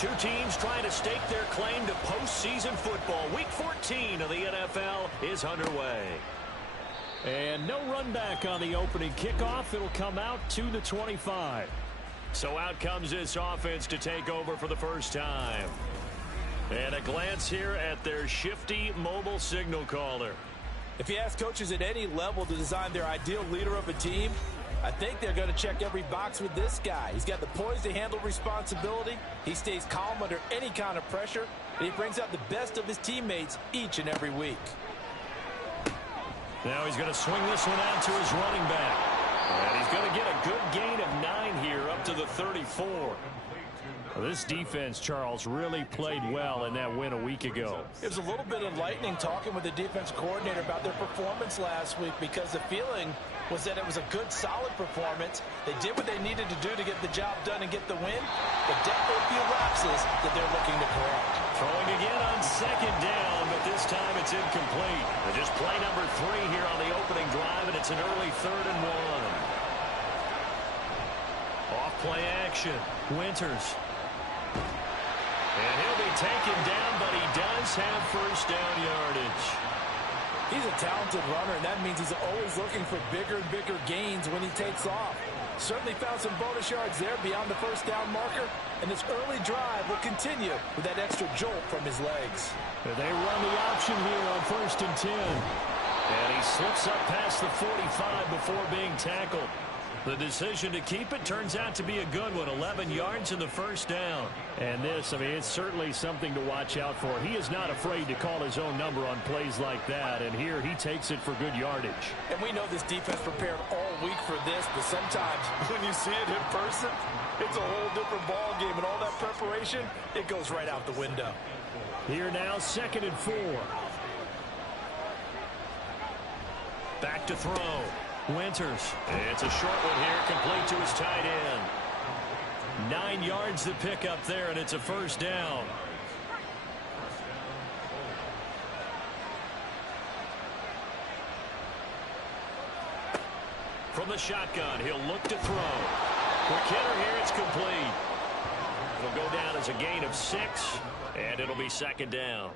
Two teams trying to stake their claim to postseason football. Week 14 of the NFL is underway. And no run back on the opening kickoff. It'll come out to the 25. So out comes this offense to take over for the first time. And a glance here at their shifty mobile signal caller. If you ask coaches at any level to design their ideal leader of a team, I think they're going to check every box with this guy. He's got the poise to handle responsibility. He stays calm under any kind of pressure, and he brings out the best of his teammates each and every week. Now he's going to swing this one out to his running back. And he's going to get a good gain of 9 here up to the 34. Well, this defense, Charles, really played well in that win a week ago. It was a little bit enlightening talking with the defense coordinator about their performance last week because the feeling was that it was a good, solid performance. They did what they needed to do to get the job done and get the win, but definitely a few lapses that they're looking to correct. Throwing again on second down, but this time it's incomplete. And just play number 3 here on the opening drive, and it's an early 3rd and 1. Off play action. Winters. And he'll be taken down, but he does have first down yardage. He's a talented runner, and that means he's always looking for bigger and bigger gains when he takes off. Certainly found some bonus yards there beyond the first down marker, and this early drive will continue with that extra jolt from his legs. They run the option here on 1st and 10. And he slips up past the 45 before being tackled. The decision to keep it turns out to be a good one. 11 yards in the first down. And this, I mean, it's certainly something to watch out for. He is not afraid to call his own number on plays like that. And here he takes it for good yardage. And we know this defense prepared all week for this, but sometimes when you see it in person, it's a whole different ball game. And all that preparation, it goes right out the window. Here now, 2nd and 4. Back to throw. Winters. It's a short one here, complete to his tight end. 9 yards to pick up there, and it's a first down. From the shotgun, he'll look to throw. Quick hitter here, it's complete. It'll go down as a gain of 6, and it'll be 2nd down.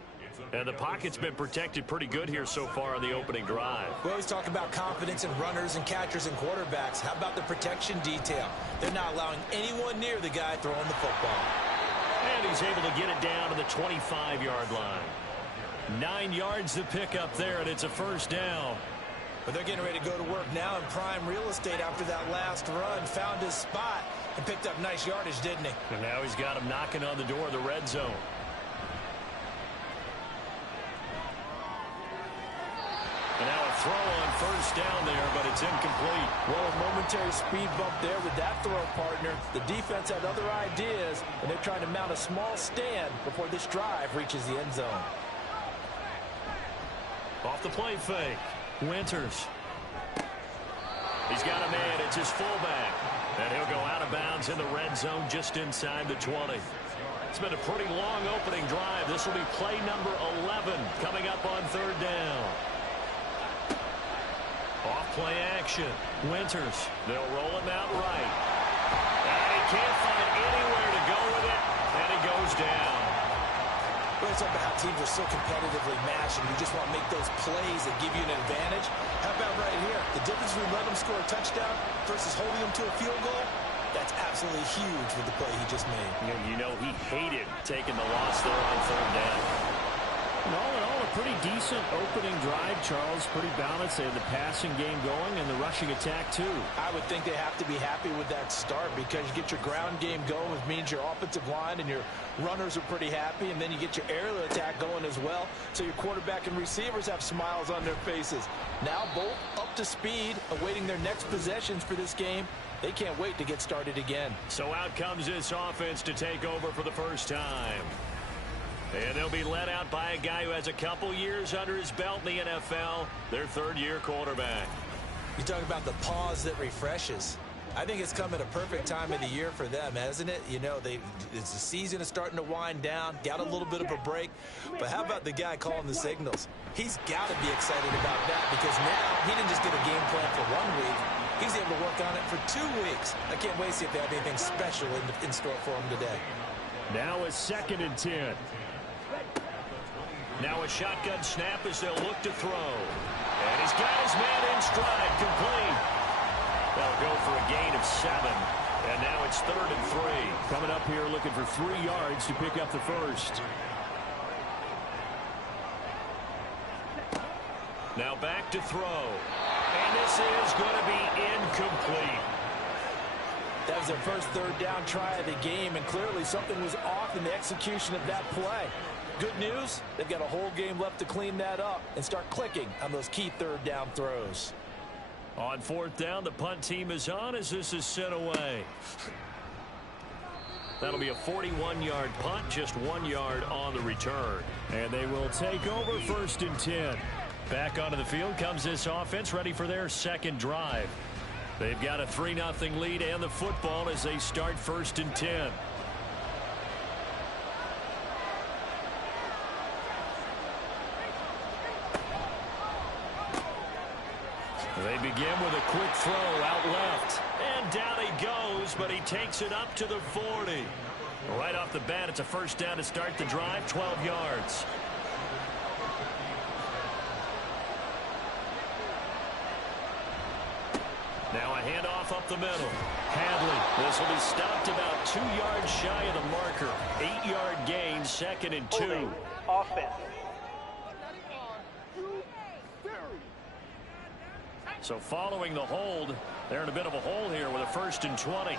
And the pocket's been protected pretty good here so far on the opening drive. We always talk about confidence in runners and catchers and quarterbacks. How about the protection detail? They're not allowing anyone near the guy throwing the football. And he's able to get it down to the 25-yard line. 9 yards to pick up there, and it's a first down. But they're getting ready to go to work now in prime real estate after that last run. Found his spot and picked up nice yardage, didn't he? And now he's got him knocking on the door of the red zone. And now a throw on first down there, but it's incomplete. Well, a momentary speed bump there with that throw partner. The defense had other ideas, and they're trying to mount a small stand before this drive reaches the end zone. Off the play fake. Winters. He's got a man. It's his fullback. And he'll go out of bounds in the red zone just inside the 20. It's been a pretty long opening drive. This will be play number 11 coming up on 3rd down. Off play action. Winters. They'll roll him out right. And he can't find anywhere to go with it. And he goes down. We're talking about how teams are so competitively matched, and you just want to make those plays that give you an advantage. How about right here? The difference between letting them score a touchdown versus holding them to a field goal, that's absolutely huge with the play he just made. You know he hated taking the loss there on 3rd down. And all in all, a pretty decent opening drive, Charles. Pretty balanced. They had the passing game going and the rushing attack, too. I would think they have to be happy with that start because you get your ground game going, which means your offensive line and your runners are pretty happy, and then you get your aerial attack going as well, so your quarterback and receivers have smiles on their faces. Now both up to speed, awaiting their next possessions for this game. They can't wait to get started again. So out comes this offense to take over for the first time. And they'll be led out by a guy who has a couple years under his belt in the NFL, their 3rd-year quarterback. You talk about the pause that refreshes. I think it's come at a perfect time of the year for them, hasn't it? You know, the season is starting to wind down, got a little bit of a break. But how about the guy calling the signals? He's got to be excited about that because now he didn't just get a game plan for 1 week. He's able to work on it for 2 weeks. I can't wait to see if they have anything special in store for him today. Now a 2nd and 10. Now a shotgun snap as they'll look to throw. And he's got his man in stride, complete. That'll go for a gain of 7. And now it's 3rd and 3. Coming up here looking for 3 yards to pick up the first. Now back to throw. And this is going to be incomplete. That was their first 3rd down try of the game, and clearly something was off in the execution of that play. Good news, they've got a whole game left to clean that up and start clicking on those key 3rd down throws. On 4th down, the punt team is on as this is sent away. That'll be a 41-yard punt, just 1 yard on the return. And they will take over 1st and 10. Back onto the field comes this offense, ready for their 2nd drive. They've got a 3-0 lead and the football as they start 1st and 10. They begin with a quick throw out left. And down he goes, but he takes it up to the 40. Right off the bat, it's a 1st down to start the drive, 12 yards. Now a handoff up the middle. Hadley. This will be stopped about 2 yards shy of the marker. 8-yard gain, 2nd and 2. Offense. So following the hold, they're in a bit of a hole here with a 1st and 20.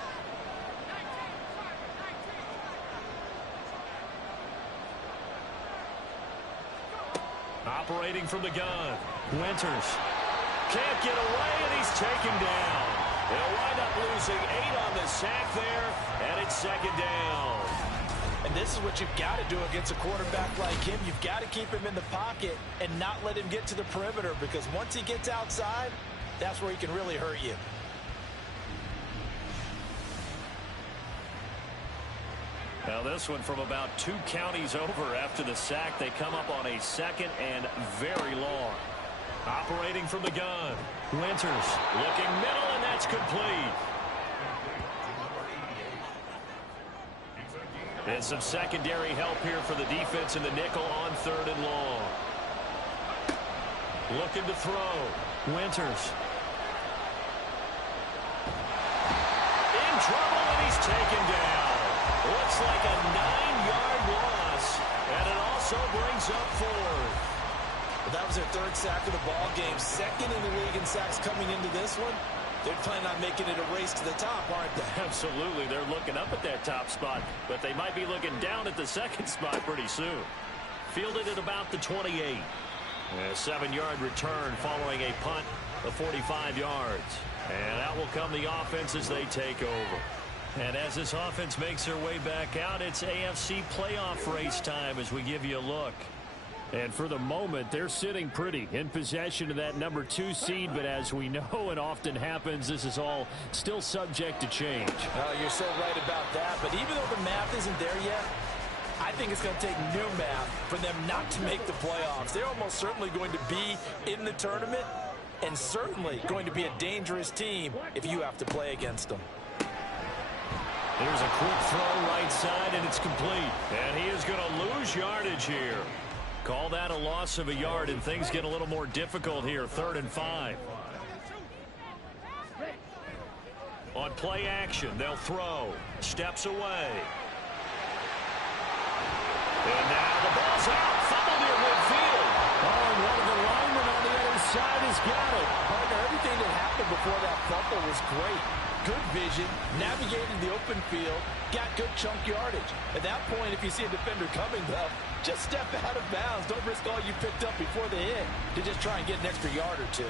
Operating from the gun. Winters. Can't get away, and he's taken down. They'll wind up losing 8 on the sack there, and it's 2nd down. And this is what you've got to do against a quarterback like him. You've got to keep him in the pocket and not let him get to the perimeter, because once he gets outside, that's where he can really hurt you. Now this one from about 2 counties over after the sack. They come up on a 2nd and very long. Operating from the gun. Winters looking middle, and that's complete. And some secondary help here for the defense in the nickel on 3rd and long. Looking to throw. Winters. In trouble, and he's taken down. Looks like a 9-yard loss, and it also brings up 4th. Well, that was their 3rd sack of the ball game. 2nd in the league in sacks coming into this one. They're planning on making it a race to the top, aren't they? Absolutely. They're looking up at that top spot, but they might be looking down at the 2nd spot pretty soon. Fielded at about the 28. A 7-yard return following a punt of 45 yards. And out will come the offense as they take over. And as this offense makes their way back out, it's AFC playoff race time as we give you a look. And for the moment, they're sitting pretty in possession of that number 2 seed. But as we know, it often happens, this is all still subject to change. Oh, you're so right about that. But even though the math isn't there yet, I think it's going to take new math for them not to make the playoffs. They're almost certainly going to be in the tournament and certainly going to be a dangerous team if you have to play against them. Here's a quick throw right side, and it's complete. And he is going to lose yardage here. Call that a loss of a yard, and things get a little more difficult here. 3rd and 5. On play action, they'll throw. Steps away. And now the ball's out. Fumbled near midfield. Oh, and one of the linemen on the other side has got it. Partner, everything that happened before that fumble was great. Good vision, navigated the open field, got good chunk yardage. At that point, if you see a defender coming, though, just step out of bounds. Don't risk all you picked up before the hit to just try and get an extra yard or 2.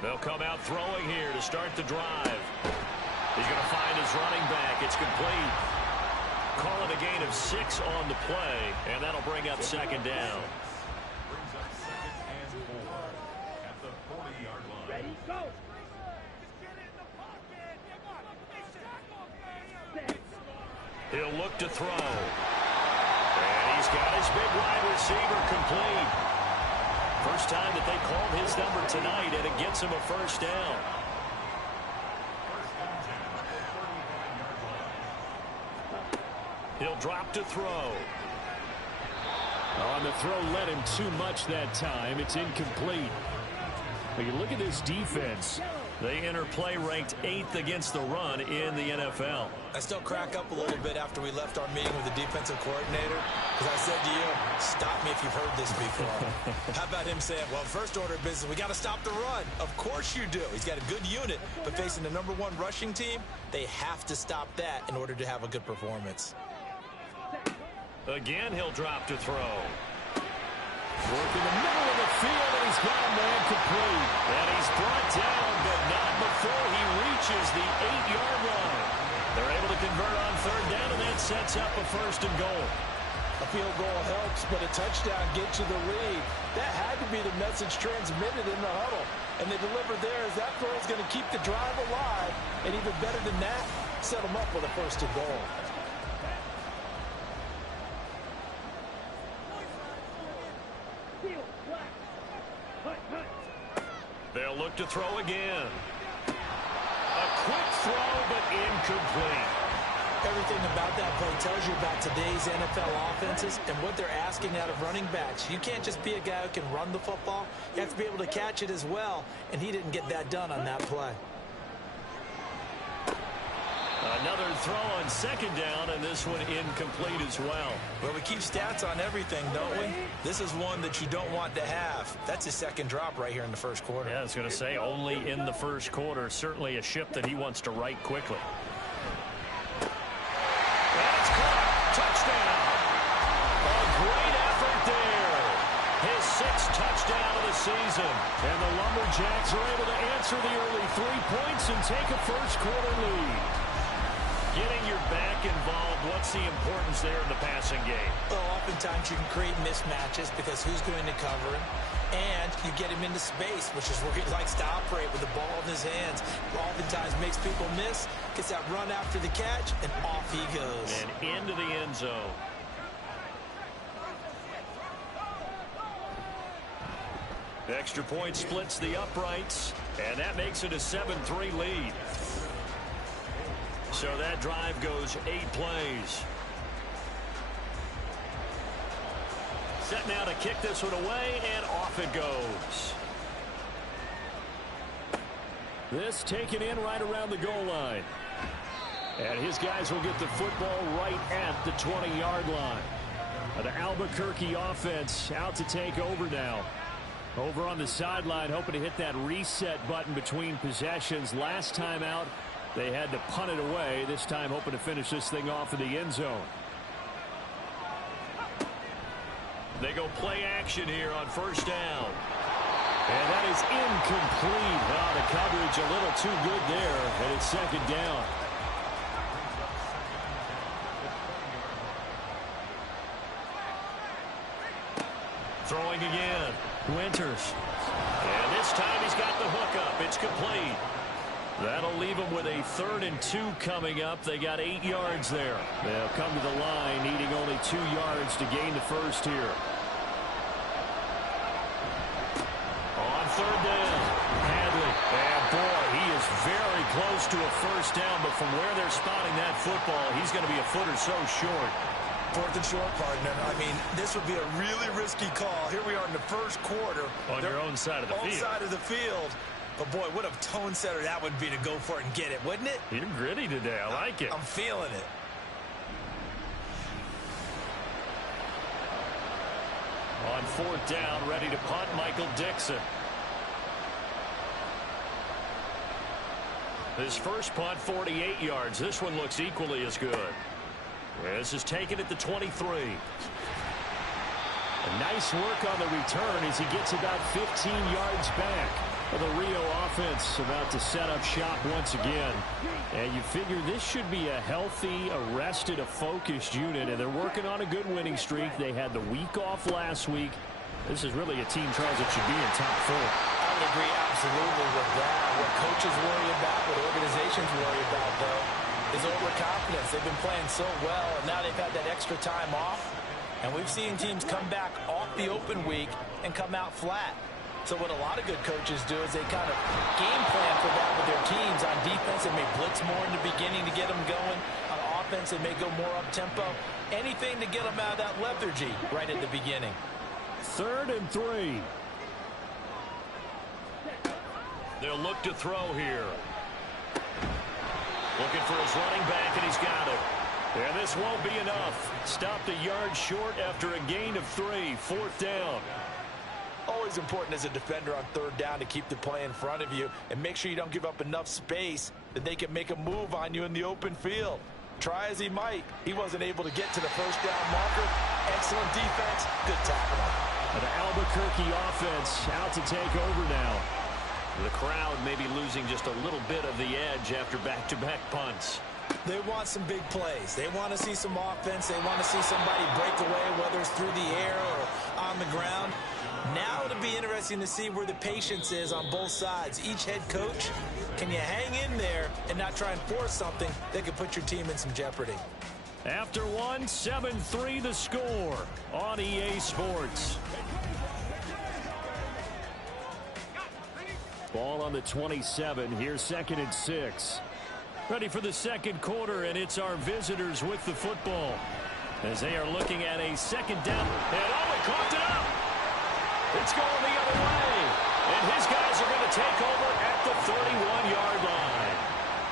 They'll come out throwing here to start the drive. He's going to find his running back. It's complete. Call it a gain of 6 on the play, and that'll bring up 2nd down. He'll look to throw. And he's got his big wide receiver complete. First time that they called his number tonight, and it gets him a first down. He'll drop to throw. On the throw, led him too much that time. It's incomplete. But you look at this defense. They enter play ranked 8th against the run in the NFL. I still crack up a little bit after we left our meeting with the defensive coordinator, because I said to you, stop me if you've heard this before. How about him saying, well, first order of business, we got to stop the run. Of course you do. He's got a good unit, but facing the #1 rushing team, they have to stop that in order to have a good performance. Again, he'll drop to throw. Work in the middle of the field, and he's got a man complete. And he's brought down, but not before he reaches the 8-yard line. They're able to convert on third down, and that sets up a first and goal. A field goal helps, but a touchdown gets you the lead. That had to be the message transmitted in the huddle. And they delivered there as that throw is going to keep the drive alive. And even better than that, set them up with a first and goal. They'll look to throw again. A quick throw, but incomplete. Everything about that play tells you about today's NFL offenses and what they're asking out of running backs. You can't just be a guy who can run the football. You have to be able to catch it as well, and he didn't get that done on that play. Another throw on second down, and this one incomplete as well. Well, we keep stats on everything, don't we? This is one that you don't want to have. That's his second drop right here in the first quarter. Yeah, I was going to say, only in the first quarter. Certainly a ship that he wants to right quickly. And it's caught. Touchdown. A great effort there. His 6th touchdown of the season. And the Lumberjacks are able to answer the early 3 points and take a first quarter lead. Getting your back involved, what's the importance there in the passing game? Well, oftentimes you can create mismatches because who's going to cover him? And you get him into space, which is where he likes to operate with the ball in his hands. Oftentimes makes people miss, gets that run after the catch, and off he goes. And into the end zone. The extra point splits the uprights, and that makes it a 7-3 lead. So that drive goes 8 plays. Set now to kick this one away, and off it goes. This taken in right around the goal line. And his guys will get the football right at the 20-yard line. The Albuquerque offense out to take over now. Over on the sideline, hoping to hit that reset button between possessions. Last time out, they had to punt it away. This time hoping to finish this thing off in the end zone. They go play action here on first down. And that is incomplete. Oh, the coverage a little too good there, and it's second down. Throwing again. Winters. And this time he's got the hook up. It's complete. That'll leave them with a 3rd and 2 coming up. They got 8 yards there. They'll come to the line, needing only 2 yards to gain the first here. On third down, Hadley. And boy, he is very close to a first down, but from where they're spotting that football, he's going to be a foot or so short. 4th and short, partner. I mean, this would be a really risky call. Here we are in the first quarter. On your own side of the field. On side of the field. But, boy, what a tone setter that would be to go for it and get it, wouldn't it? You're gritty today. I like it. I'm feeling it. On 4th down, ready to punt, Michael Dixon. His first punt, 48 yards. This one looks equally as good. This is taken at the 23. Nice work on the return as he gets about 15 yards back. The Rio offense about to set up shop once again. And you figure this should be a healthy, a rested, a focused unit. And they're working on a good winning streak. They had the week off last week. This is really a team, Charles, that should be in top 4. I would agree absolutely with that. What coaches worry about, what organizations worry about, though, is overconfidence. They've been playing so well, and now they've had that extra time off. And we've seen teams come back off the open week and come out flat. So what a lot of good coaches do is they kind of game plan for that with their teams. On defense, they may blitz more in the beginning to get them going. On offense, they may go more up-tempo. Anything to get them out of that lethargy right at the beginning. 3rd and 3. They'll look to throw here. Looking for his running back, and he's got it. And this won't be enough. Stopped a yard short after a gain of 3. 4th down. Always important as a defender on 3rd down to keep the play in front of you and make sure you don't give up enough space that they can make a move on you in the open field. Try as he might, he wasn't able to get to the 1st down marker. Excellent defense, good tackle. The Albuquerque offense out to take over now. The crowd may be losing just a little bit of the edge after back-to-back punts. They want some big plays. They want to see some offense. They want to see somebody break away, whether it's through the air or on the ground. Now it'll be interesting to see where the patience is on both sides. Each head coach, can you hang in there and not try and force something that could put your team in some jeopardy? After one, 7-3 the score on EA Sports. Ball on the 27. Here's 2nd and 6. Ready for the 2nd quarter, and it's our visitors with the football as they are looking at a 2nd down. And oh, he caught it up. It's going the other way. And his guys are going to take over at the 31-yard line.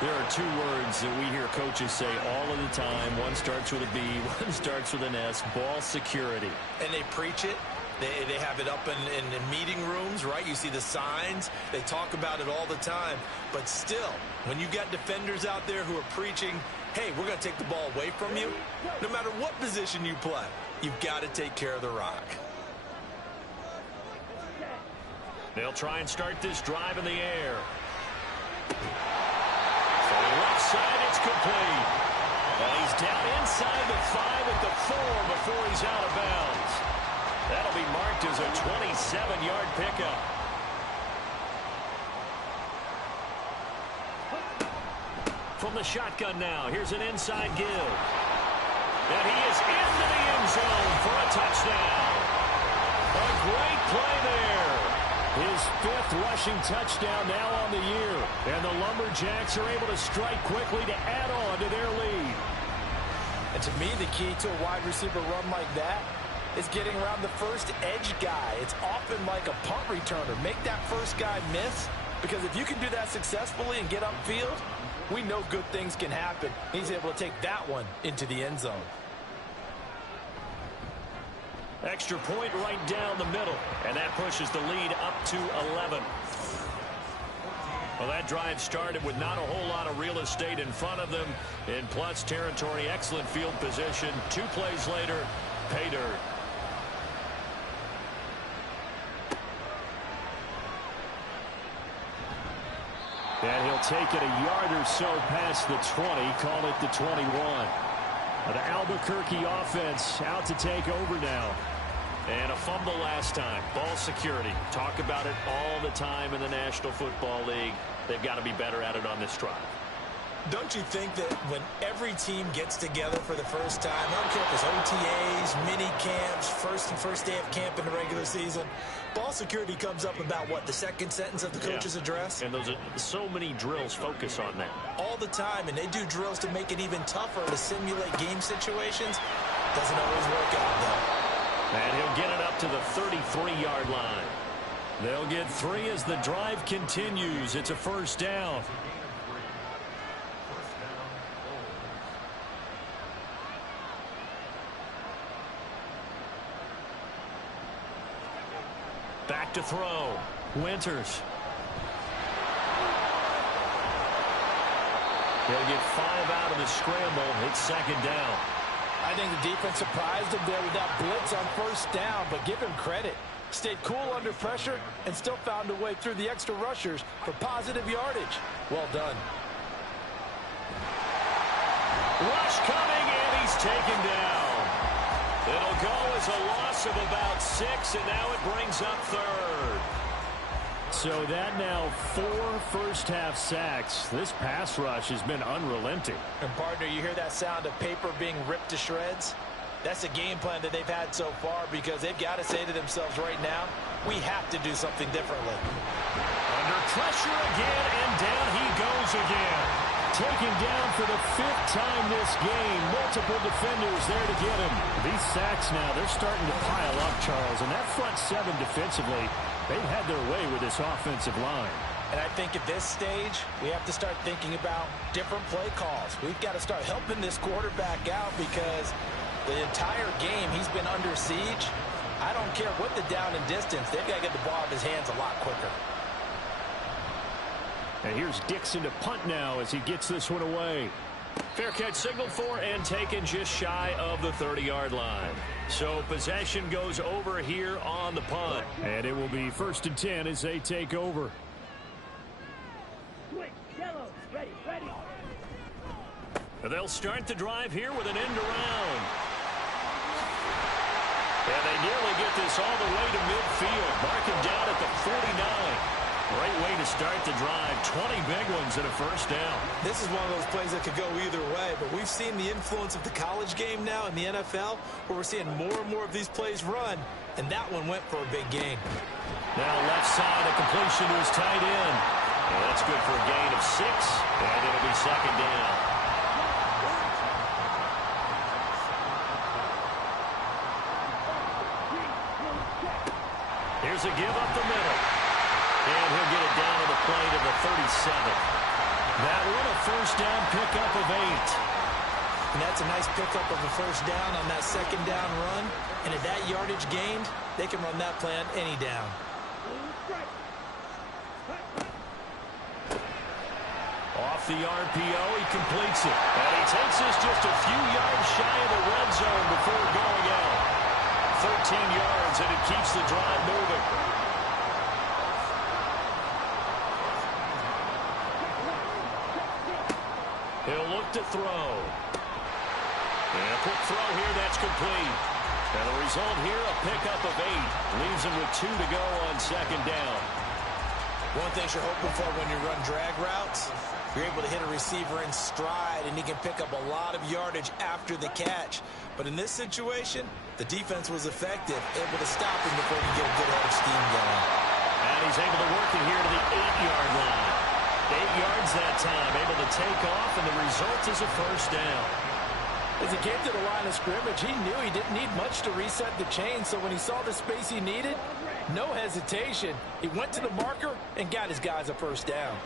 There are 2 words that we hear coaches say all of the time. One starts with a B, one starts with an S. Ball security. And they preach it. They have it up in meeting rooms, right? You see the signs. They talk about it all the time. But still, when you got defenders out there who are preaching, hey, we're going to take the ball away from you, no matter what position you play, you've got to take care of the rock. They'll try and start this drive in the air. For the left side, it's complete. And he's down inside the 5 at the 4 before he's out of bounds. That'll be marked as a 27-yard pickup. From the shotgun now, here's an inside give. And he is into the end zone for a touchdown. A great play there. His 5th rushing touchdown now on the year. And the Lumberjacks are able to strike quickly to add on to their lead. And to me, the key to a wide receiver run like that is getting around the first edge guy. It's often like a punt returner. Make that first guy miss, because if you can do that successfully and get upfield, we know good things can happen. He's able to take that one into the end zone. Extra point right down the middle, and that pushes the lead up to 11. Well, that drive started with not a whole lot of real estate in front of them. In plus territory, excellent field position. 2 plays later, pay dirt. And he'll take it a yard or so past the 20, call it the 21. The Albuquerque offense out to take over now. And a fumble last time. Ball security. Talk about it all the time in the National Football League. They've got to be better at it on this drive. Don't you think that when every team gets together for the first time, I don't care if it's OTAs, mini camps, first day of camp in the regular season, ball security comes up about what, the 2nd sentence of the coach's address? And those are so many drills focus on that. All the time, and they do drills to make it even tougher to simulate game situations. Doesn't always work out, though. And he'll get it up to the 33-yard line. They'll get 3 as the drive continues. It's a 1st down. Back to throw. Winters. They'll get 5 out of the scramble. It's 2nd down. I think the defense surprised him there with that blitz on 1st down, but give him credit. Stayed cool under pressure and still found a way through the extra rushers for positive yardage. Well done. Rush coming, and he's taken down. It'll go as a loss of about 6, and now it brings up 3rd. So that now 4 first-half sacks. This pass rush has been unrelenting. And, partner, you hear that sound of paper being ripped to shreds? That's the game plan that they've had so far because they've got to say to themselves right now, we have to do something differently. Under pressure again, and down he goes again. Taken down for the 5th time this game. Multiple defenders there to get him. These sacks now, they're starting to pile up, Charles. And that front 7 defensively, they've had their way with this offensive line. And I think at this stage, we have to start thinking about different play calls. We've got to start helping this quarterback out because the entire game he's been under siege. I don't care what the down and distance. They've got to get the ball out of his hands a lot quicker. And here's Dixon to punt now as he gets this one away. Fair catch signaled for and taken just shy of the 30-yard line. So possession goes over here on the punt. And it will be 1st and 10 as they take over. They'll start the drive here with an end around. And they nearly get this all the way to midfield. Marking down at the 49. Great way to start the drive. 20 big ones and a first down. This is one of those plays that could go either way, but we've seen the influence of the college game now in the NFL, where we're seeing more and more of these plays run, and that one went for a big gain. Now left side, a completion to his tight end. And that's good for a gain of 6, and it'll be 2nd down. Here's a give up the middle. And he'll get it down to the play to the 37. That one a first down pickup of 8. And that's a nice pickup of a first down on that 2nd down run. And at that yardage gained, they can run that play on any down. Off the RPO, he completes it. And he takes this just a few yards shy of the red zone before going out. 13 yards, and it keeps the drive moving. He'll look to throw. And a quick throw here, that's complete. And the result here, a pickup of 8. Leaves him with 2 to go on 2nd down. One thing you're hoping for when you run drag routes, you're able to hit a receiver in stride, and he can pick up a lot of yardage after the catch. But in this situation, the defense was effective, able to stop him before he could get a good head of steam going. And he's able to work it here to the 8-yard line. 8 yards that time, able to take off, and the result is a first down. As he came to the line of scrimmage, he knew he didn't need much to reset the chain, so when he saw the space he needed, no hesitation. He went to the marker and got his guys a first down.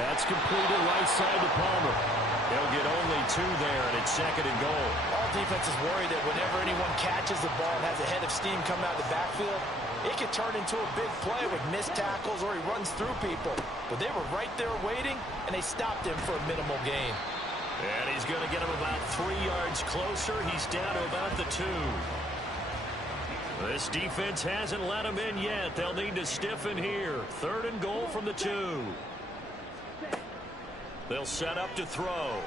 That's completed right side to Palmer. They'll get only 2 there, and it's 2nd and goal. All defenses worry that whenever anyone catches the ball and has a head of steam coming out of the backfield, it could turn into a big play with missed tackles or he runs through people. But they were right there waiting, and they stopped him for a minimal gain. And he's going to get him about 3 yards closer. He's down to about the 2. This defense hasn't let him in yet. They'll need to stiffen here. 3rd and goal from the 2. They'll set up to throw.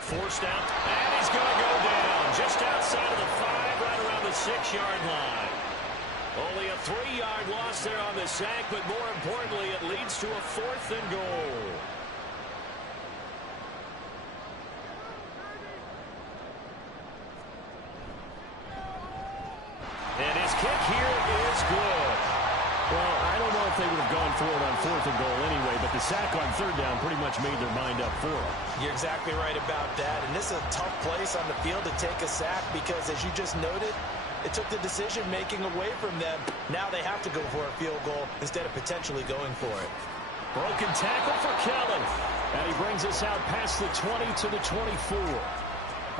Forced out, and he's going to go down just outside of the 5, right around the 6-yard line. Only a 3-yard loss there on the sack, but more importantly, it leads to a 4th and goal. And his kick here is good. Well, I don't know if they would have gone for it on 4th and goal anyway, but the sack on 3rd down pretty much made their mind up for it. You're exactly right about that. And this is a tough place on the field to take a sack because, as you just noted, it took the decision-making away from them. Now they have to go for a field goal instead of potentially going for it. Broken tackle for Kelly. And he brings us out past the 20 to the 24.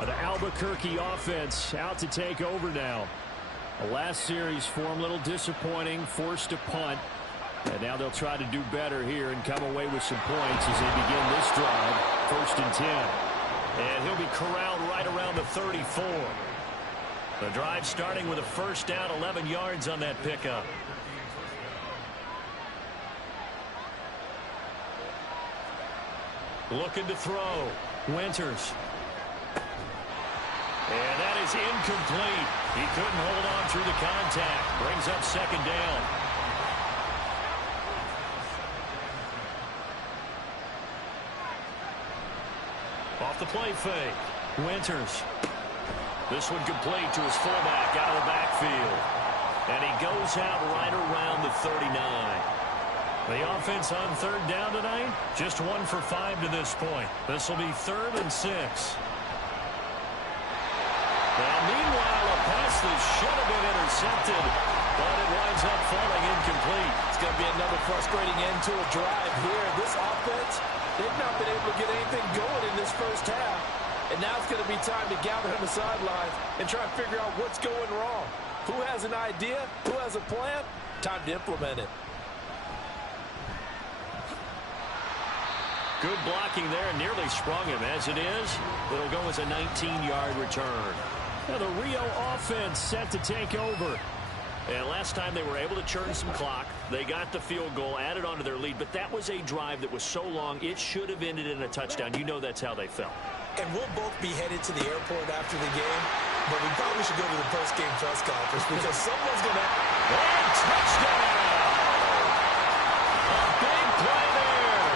The Albuquerque offense out to take over now. The last series for him, a little disappointing, forced to punt. And now they'll try to do better here and come away with some points as they begin this drive. 1st and 10. And he'll be corralled right around the 34. The drive starting with a first down, 11 yards on that pickup. Looking to throw. Winters. And that is incomplete. He couldn't hold on through the contact. Brings up 2nd down. Off the play fake. Winters. This one complete to his fullback out of the backfield. And he goes out right around the 39. The offense on third down tonight, just 1 for 5 to this point. This will be 3rd and 6. Now, meanwhile, a pass that should have been intercepted, but it winds up falling incomplete. It's going to be another frustrating end to a drive here. This offense, they've not been able to get anything going in this first half. And now it's going to be time to gather on the sidelines and try and figure out what's going wrong. Who has an idea? Who has a plan? Time to implement it. Good blocking there, nearly sprung him. As it is, it'll go as a 19-yard return. Now the Rio offense set to take over. And last time they were able to churn some clock. They got the field goal, added on to their lead. But that was a drive that was so long, it should have ended in a touchdown. You know that's how they felt. And we'll both be headed to the airport after the game. But we probably should go to the post-game press conference because someone's going to... And touchdown! A big play there.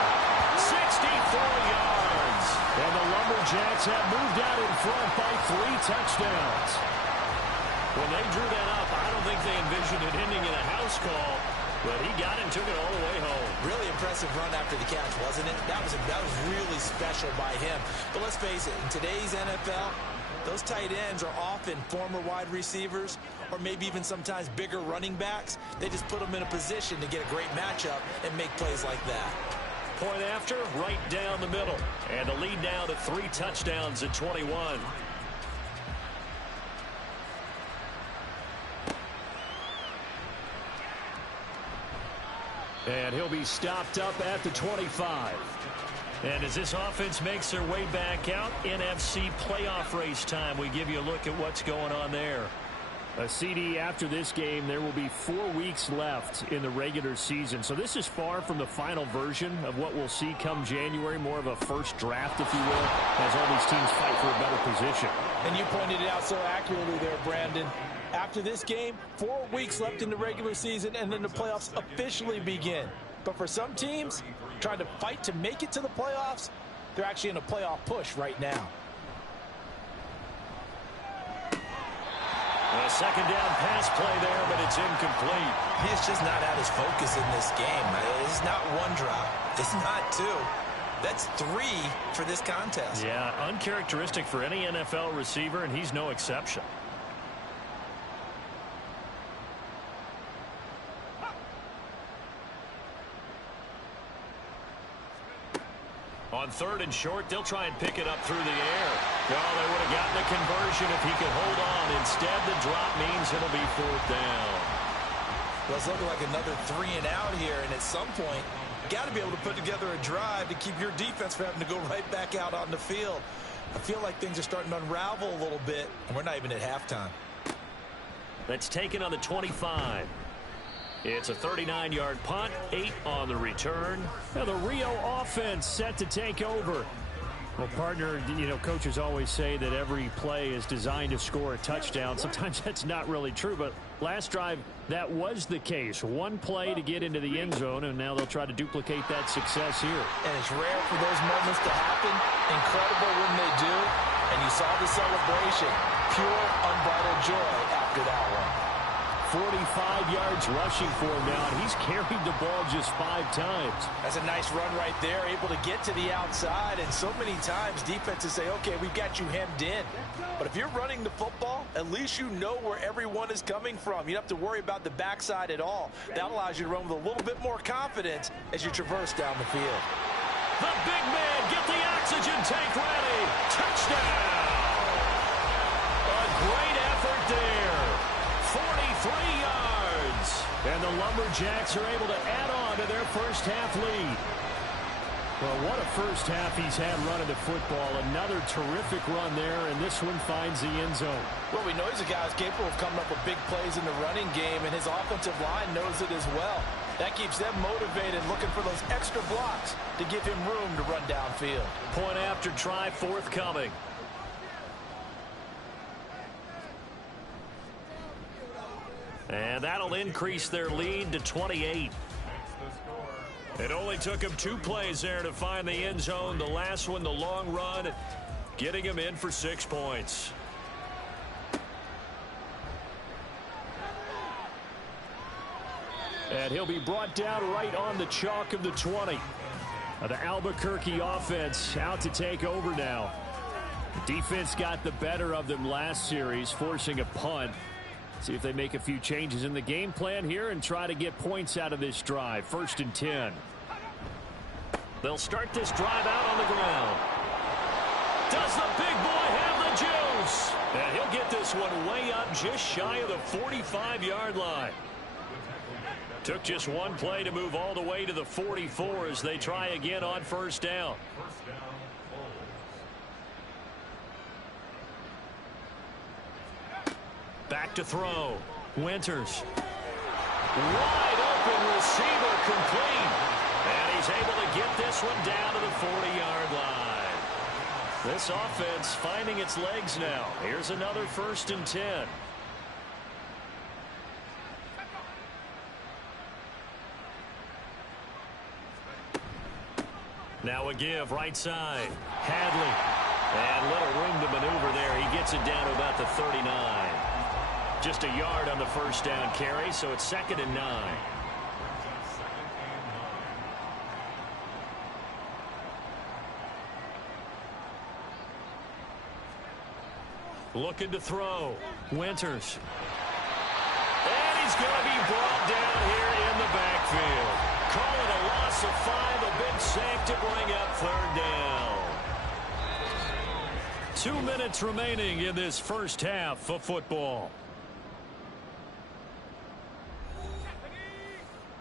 64 yards. And the Lumberjacks have moved out in front by 3 touchdowns. When they drew that up, I don't think they envisioned it ending in a house call, but he got it and took it all the way home. Really impressive run after the catch, wasn't it? That was really special by him. But let's face it, in today's NFL, those tight ends are often former wide receivers or maybe even sometimes bigger running backs. They just put them in a position to get a great matchup and make plays like that. Point after, right down the middle. And the lead now to 3 touchdowns at 21. And he'll be stopped up at the 25. And as this offense makes their way back out, NFC playoff race time, we give you a look at what's going on there. A CD after this game, there will be 4 weeks left in the regular season. So this is far from the final version of what we'll see come January, more of a first draft, if you will, as all these teams fight for a better position. And you pointed it out so accurately there, Brandon. After this game, 4 weeks left in the regular season, and then the playoffs officially begin. But for some teams, trying to fight to make it to the playoffs, they're actually in a playoff push right now. A second down pass play there, but it's incomplete. He's just not at his focus in this game. It's not 1 drop. It's not 2. That's 3 for this contest. Yeah, uncharacteristic for any NFL receiver, and he's no exception. On 3rd and short, they'll try and pick it up through the air. Well, they would have gotten a conversion if he could hold on. Instead, the drop means it'll be 4th down. Well, it's looking like another 3 and out here, and at some point, got to be able to put together a drive to keep your defense from having to go right back out on the field. I feel like things are starting to unravel a little bit, and we're not even at halftime. That's taken on the 25. It's a 39-yard punt, 8 on the return. Now the Rio offense set to take over. Well, partner, you know, coaches always say that every play is designed to score a touchdown. Sometimes that's not really true, but last drive, that was the case. 1 play to get into the end zone, and now they'll try to duplicate that success here. And it's rare for those moments to happen. Incredible when they do. And you saw the celebration. Pure, unbridled joy after that one. 45 yards rushing for him now, and he's carried the ball just 5 times. That's a nice run right there, able to get to the outside, and so many times defenses say, okay, we've got you hemmed in. But if you're running the football, at least you know where everyone is coming from. You don't have to worry about the backside at all. That allows you to run with a little bit more confidence as you traverse down the field. The big man, get the oxygen tank ready. Touchdown! A great effort there. 43 yards. And the Lumberjacks are able to add on to their first half lead. Well, what a first half he's had running the football. Another terrific run there, and this one finds the end zone. Well, we know he's a guy who's capable of coming up with big plays in the running game, and his offensive line knows it as well. That keeps them motivated, looking for those extra blocks to give him room to run downfield. Point after try forthcoming. And that'll increase their lead to 28. It only took him 2 plays there to find the end zone. The last one, the long run, getting him in for 6 points. And he'll be brought down right on the chalk of the 20. The Albuquerque offense out to take over now. The defense got the better of them last series, forcing a punt. See if they make a few changes in the game plan here and try to get points out of this drive. 1st and 10. They'll start this drive out on the ground. Does the big boy have the juice? And he'll get this one way up just shy of the 45-yard line. Took just one play to move all the way to the 44 as they try again on 1st down. Back to throw. Winters. Wide open receiver complete. And he's able to get this one down to the 40-yard line. This offense finding its legs now. Here's another 1st and 10. Now a give right side. Hadley. And little room to maneuver there. He gets it down to about the 39. Just a yard on the 1st down carry, so it's 2nd and 9. Looking to throw. Winters. And he's going to be brought down here in the backfield. Call it a loss of 5, a big sack to bring up 3rd down. 2 minutes remaining in this first half of football.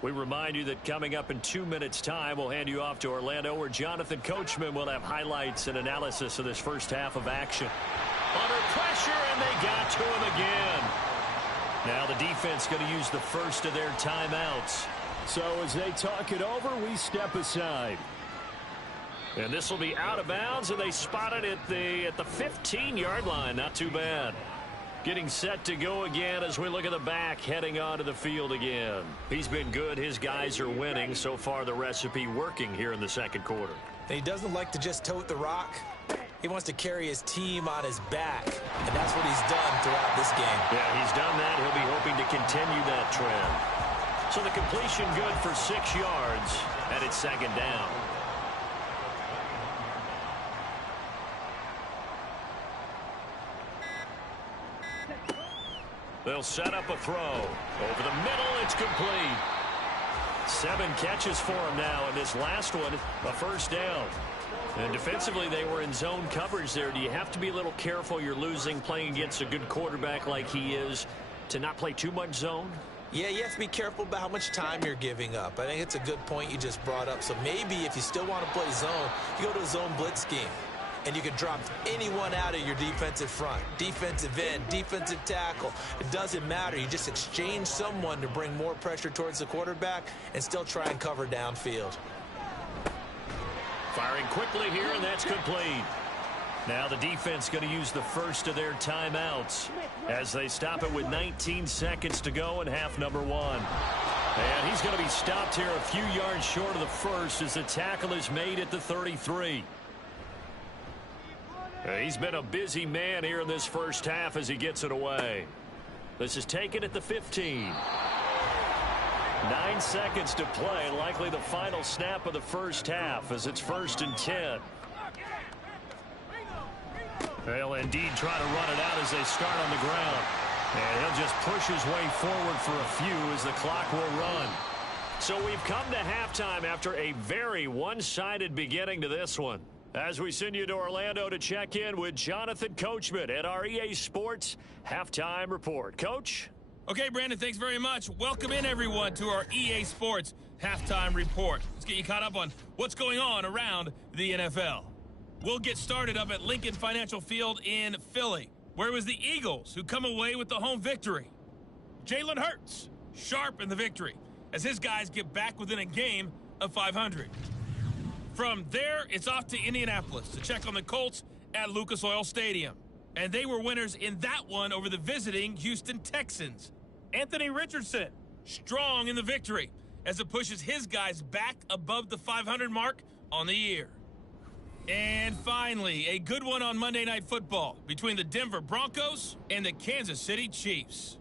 We remind you that coming up in 2 minutes' time, we'll hand you off to Orlando, where Jonathan Coachman will have highlights and analysis of this first half of action. Under pressure, and they got to him again. Now the defense going to use the first of their timeouts. So as they talk it over, we step aside. And this will be out of bounds, and they spot it at the 15-yard line. Not too bad. Getting set to go again as we look at the back, heading onto the field again. He's been good. His guys are winning. So far, the recipe working here in the 2nd quarter. He doesn't like to just tote the rock. He wants to carry his team on his back, and that's what he's done throughout this game. Yeah, he's done that. He'll be hoping to continue that trend. So the completion good for 6 yards, and it's 2nd down. They'll set up a throw. Over the middle, it's complete. 7 catches for him now, and this last one, a 1st down. And defensively, they were in zone coverage there. Do you have to be a little careful? You're losing, playing against a good quarterback like he is, to not play too much zone? Yeah, you have to be careful about how much time you're giving up. I think it's a good point you just brought up. So maybe if you still want to play zone, you go to a zone blitz scheme. And you can drop anyone out of your defensive front. Defensive end, defensive tackle. It doesn't matter. You just exchange someone to bring more pressure towards the quarterback and still try and cover downfield. Firing quickly here, and that's complete. Now the defense going to use the first of their timeouts as they stop it with 19 seconds to go in half number 1. And he's going to be stopped here a few yards short of the first as the tackle is made at the 33. He's been a busy man here in this first half as he gets it away. This is taken at the 15. 9 seconds to play, likely the final snap of the first half as it's 1st and 10. They'll indeed try to run it out as they start on the ground. And he'll just push his way forward for a few as the clock will run. So we've come to halftime after a very one-sided beginning to this one. As we send you to Orlando to check in with Jonathan Coachman at our EA Sports Halftime Report. Coach? Okay, Brandon, thanks very much. Welcome in, everyone, to our EA Sports Halftime Report. Let's get you caught up on what's going on around the NFL. We'll get started up at Lincoln Financial Field in Philly, where it was the Eagles who come away with the home victory. Jalen Hurts, sharp in the victory, as his guys get back within a game of 500. From there, it's off to Indianapolis to check on the Colts at Lucas Oil Stadium. And they were winners in that one over the visiting Houston Texans. Anthony Richardson, strong in the victory, as it pushes his guys back above the 500 mark on the year. And finally, a good one on Monday Night Football between the Denver Broncos and the Kansas City Chiefs.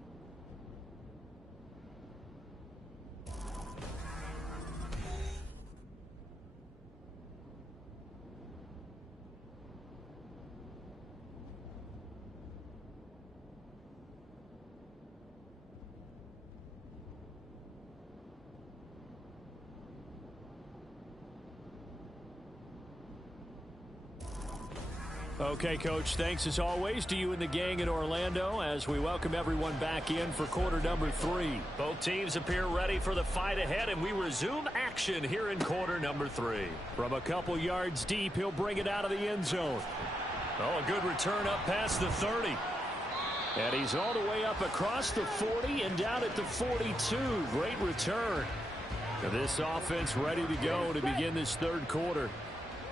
Okay, Coach, thanks as always to you and the gang in Orlando as we welcome everyone back in for quarter number 3. Both teams appear ready for the fight ahead, and we resume action here in quarter number 3. From a couple yards deep, he'll bring it out of the end zone. Oh, a good return up past the 30. And he's all the way up across the 40 and down at the 42. Great return. This offense ready to go to begin this third quarter.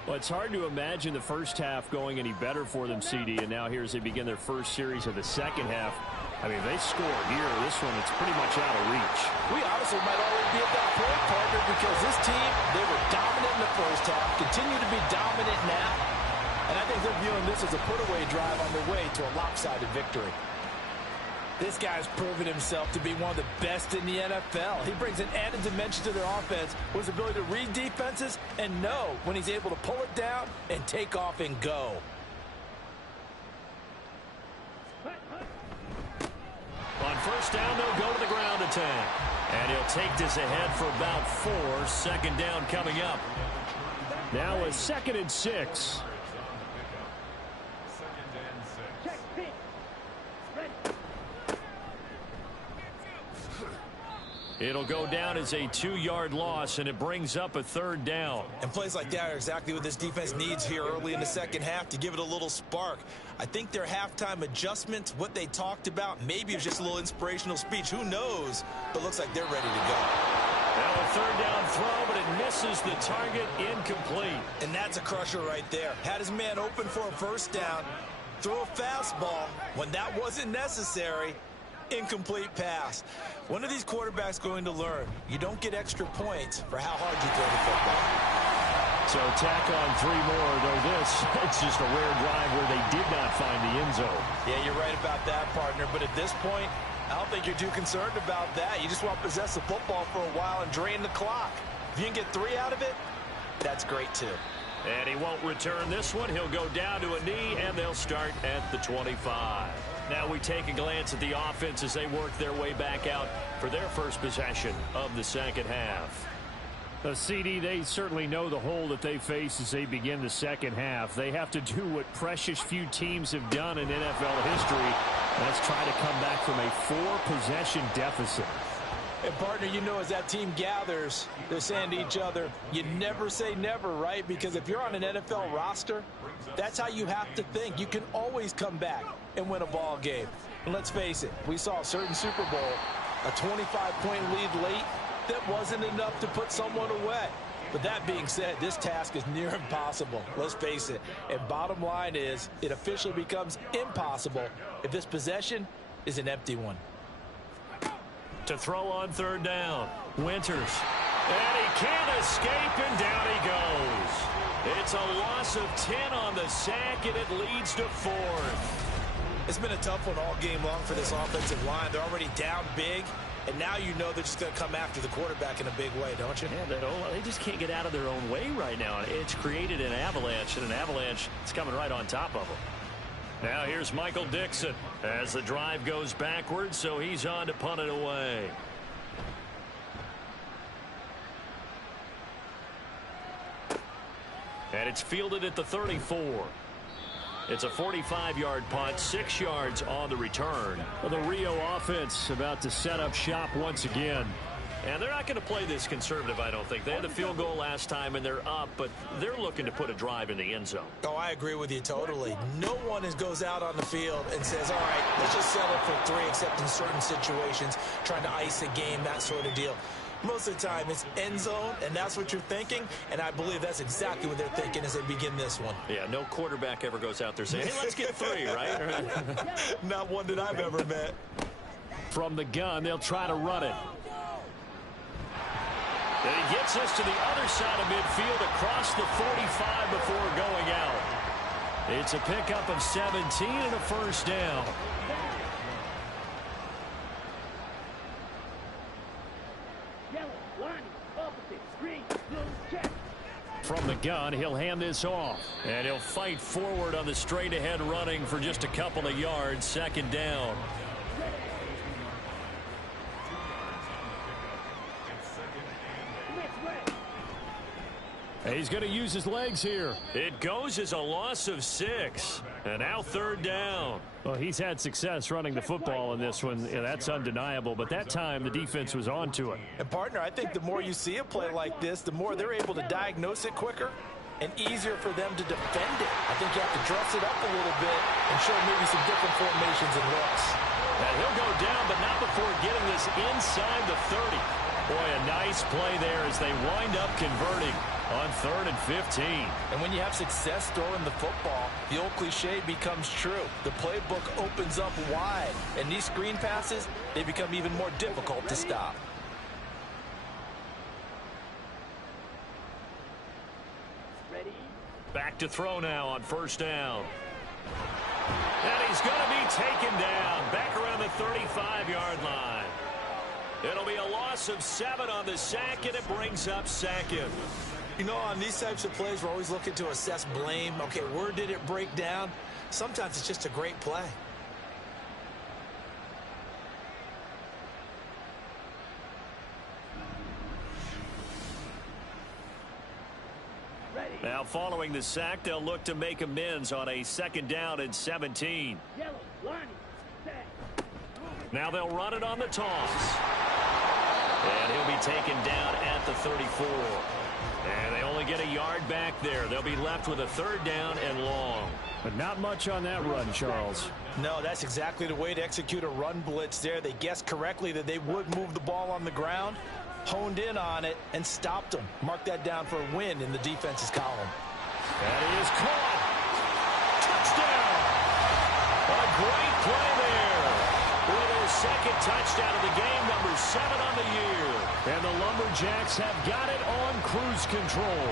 Well, it's hard to imagine the first half going any better for them, CD, and now here as they begin their first series of the second half. I mean, they score here. This one, it's pretty much out of reach. We honestly might already be at that point, partner, because this team, they were dominant in the first half, continue to be dominant now, and I think they're viewing this as a put-away drive on their way to a lopsided victory. This guy's proven himself to be one of the best in the NFL. He brings an added dimension to their offense with his ability to read defenses and know when he's able to pull it down and take off and go. On first down, they'll go to the ground attack. And he'll take this ahead for about 4. Second down coming up. Now a 2nd and 6. It'll go down as a 2-yard loss, and it brings up a 3rd down. And plays like that are exactly what this defense needs here early in the second half to give it a little spark. I think their halftime adjustments, what they talked about, maybe it was just a little inspirational speech. Who knows? But looks like they're ready to go. Now a 3rd down throw, but it misses the target, incomplete. And that's a crusher right there. Had his man open for a first down, threw a fastball when that wasn't necessary. Incomplete pass. When are these quarterbacks going to learn? You don't get extra points for how hard you throw the football. So tack on 3 more, though this, it's just a rare drive where they did not find the end zone. Yeah, you're right about that, partner. But at this point, I don't think you're too concerned about that. You just want to possess the football for a while and drain the clock. If you can get 3 out of it, that's great too. And he won't return this one. He'll go down to a knee, and they'll start at the 25. Now we take a glance at the offense as they work their way back out for their first possession of the second half. The CD, they certainly know the hole that they face as they begin the second half. They have to do what precious few teams have done in NFL history. That's try to come back from a 4-possession deficit. And, partner, you know, as that team gathers, they're saying to each other, you never say never, right? Because if you're on an NFL roster, that's how you have to think. You can always come back and win a ball game. And let's face it, we saw a certain Super Bowl, a 25-point lead late, that wasn't enough to put someone away. But that being said, this task is near impossible. Let's face it. And bottom line is, it officially becomes impossible if this possession is an empty one. To throw on 3rd down, Winters. And he can't escape, and down he goes. It's a loss of 10 on the sack, and it leads to 4th. It's been a tough one all game long for this offensive line. They're already down big, and now you know they're just going to come after the quarterback in a big way, don't you? Yeah, they just can't get out of their own way right now. It's created an avalanche, and an avalanche is coming right on top of them. Now here's Michael Dixon as the drive goes backwards, so he's on to punt it away. And it's fielded at the 34. It's a 45-yard punt, 6 yards on the return. Well, the Rio offense about to set up shop once again. And they're not going to play this conservative, I don't think. They had the field goal last time, and they're up, but they're looking to put a drive in the end zone. Oh, I agree with you totally. No one goes out on the field and says, all right, let's just settle for 3, except in certain situations, trying to ice a game, that sort of deal. Most of the time, it's end zone, and that's what you're thinking, and I believe that's exactly what they're thinking as they begin this one. Yeah, no quarterback ever goes out there saying, hey, let's get 3, right? Not one that I've ever met. From the gun, they'll try to run it. And he gets us to the other side of midfield across the 45 before going out. It's a pickup of 17 and a first down. From the gun, he'll hand this off. And he'll fight forward on the straight-ahead running for just a couple of yards. 2nd down. He's going to use his legs here. It goes as a loss of 6. And now 3rd down. Well, he's had success running the football in this one. Yeah, that's undeniable. But that time, the defense was on to it. And, partner, I think the more you see a play like this, the more they're able to diagnose it quicker and easier for them to defend it. I think you have to dress it up a little bit and show maybe some different formations and looks. And he'll go down, but not before getting this inside the 30. Boy, a nice play there as they wind up converting on 3rd and 15. And when you have success throwing the football, the old cliche becomes true. The playbook opens up wide, and these screen passes, they become even more difficult to stop. Back to throw now on 1st down. And he's going to be taken down back around the 35-yard line. It'll be a loss of 7 on the sack, and it brings up 2nd. You know, on these types of plays, we're always looking to assess blame. Okay, where did it break down? Sometimes it's just a great play. Now following the sack, they'll look to make amends on a 2nd down and 17. Now they'll run it on the toss. And he'll be taken down at the 34. And they only get a yard back there. They'll be left with a 3rd down and long. But not much on that run, Charles. No, that's exactly the way to execute a run blitz there. They guessed correctly that they would move the ball on the ground, honed in on it, and stopped them. Mark that down for a win in the defense's column. That is caught. Touchdown. A great play there. With his 2nd touchdown of the game, number 7 on the year. And the Lumberjacks have got it on cruise control.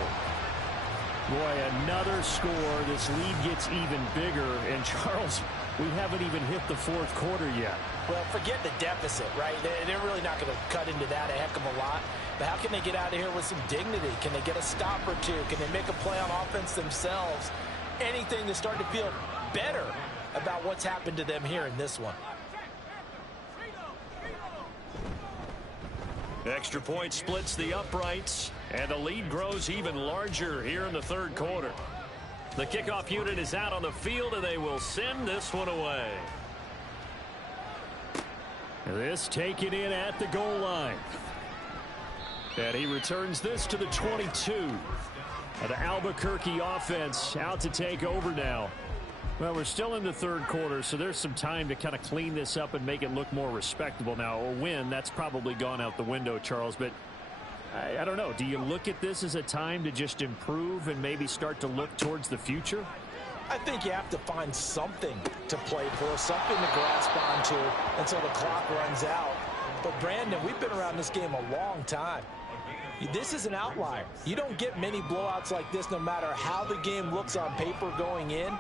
Boy, another score. This lead gets even bigger. And, Charles, we haven't even hit the 4th quarter yet. Well, forget the deficit, right? They're really not going to cut into that a heck of a lot. But how can they get out of here with some dignity? Can they get a stop or two? Can they make a play on offense themselves? Anything to start to feel better about what's happened to them here in this one. Extra point splits the uprights, and the lead grows even larger here in the 3rd quarter. The kickoff unit is out on the field, and they will send this one away. This taken in at the goal line. And he returns this to the 22. The Albuquerque offense out to take over now. Well, we're still in the 3rd quarter, so there's some time to kind of clean this up and make it look more respectable. Now, a win, that's probably gone out the window, Charles, but I don't know. Do you look at this as a time to just improve and maybe start to look towards the future? I think you have to find something to play for, something to grasp onto until the clock runs out. But, Brandon, we've been around this game a long time. This is an outlier. You don't get many blowouts like this no matter how the game looks on paper going in.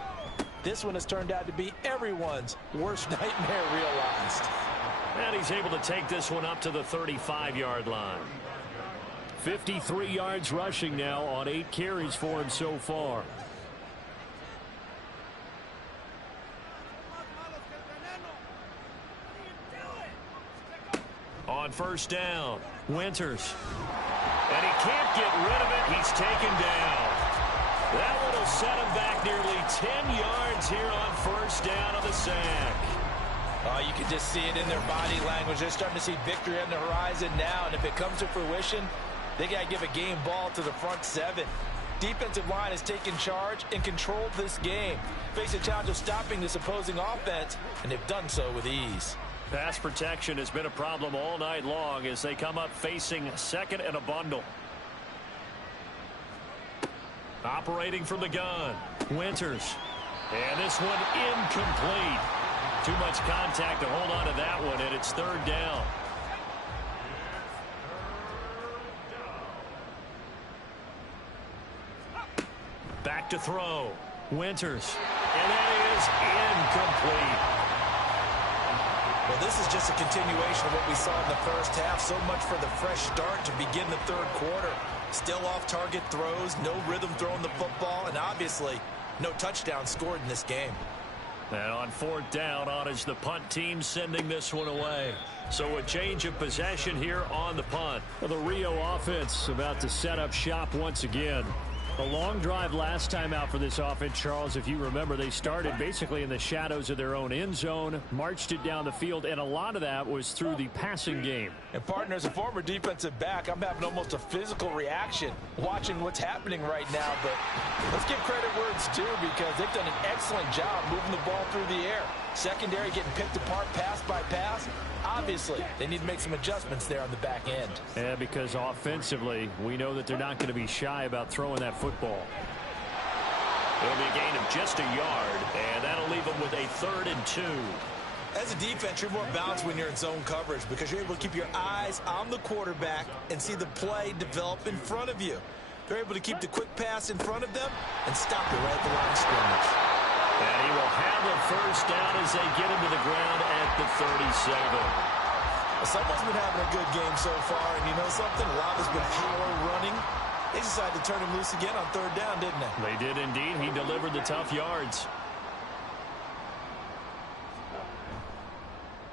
This one has turned out to be everyone's worst nightmare realized. And he's able to take this one up to the 35-yard line. 53 yards rushing now on 8 carries for him so far. On 1st down, Winters. And he can't get rid of it. He's taken down. That one will set him back nearly 10 yards here on 1st down on the sack. You can just see it in their body language. They're starting to see victory on the horizon now, and if it comes to fruition, they got to give a game ball to the front 7. Defensive line has taken charge and controlled this game. Face a challenge of stopping this opposing offense, and they've done so with ease. Pass protection has been a problem all night long as they come up facing 2nd and a bundle. Operating from the gun, Winters. And this one incomplete. Too much contact to hold on to that one, and it's 3rd down. Back to throw, Winters. And that is incomplete. Well, this is just a continuation of what we saw in the first half. So much for the fresh start to begin the 3rd quarter. Still off-target throws, no rhythm throwing the football, and obviously no touchdown scored in this game. And on 4th down, on is the punt team sending this one away. So a change of possession here on the punt. Well, the Rio offense about to set up shop once again. A long drive last time out for this offense, Charles. If you remember, they started basically in the shadows of their own end zone, marched it down the field, and a lot of that was through the passing game. And partner, as a former defensive back, I'm having almost a physical reaction watching what's happening right now. But let's give credit where it's due, because they've done an excellent job moving the ball through the air. Secondary getting picked apart pass by pass. Obviously, they need to make some adjustments there on the back end. Yeah, because offensively, we know that they're not going to be shy about throwing that football. It'll be a gain of just a yard, and that'll leave them with a 3rd and 2. As a defense, you're more balanced when you're in zone coverage, because you're able to keep your eyes on the quarterback and see the play develop in front of you. They're able to keep the quick pass in front of them and stop it right at the line of scrimmage. And he will have a 1st down as they get him to the ground at the 37. Someone's been having a good game so far, and you know something? A lot has been power running. They decided to turn him loose again on 3rd down, didn't they? They did indeed. He delivered the tough yards.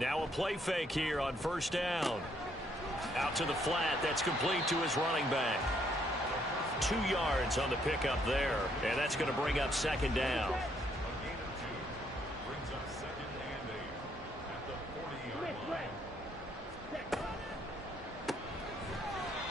Now a play fake here on 1st down. Out to the flat. That's complete to his running back. 2 yards on the pickup there, and that's going to bring up 2nd down.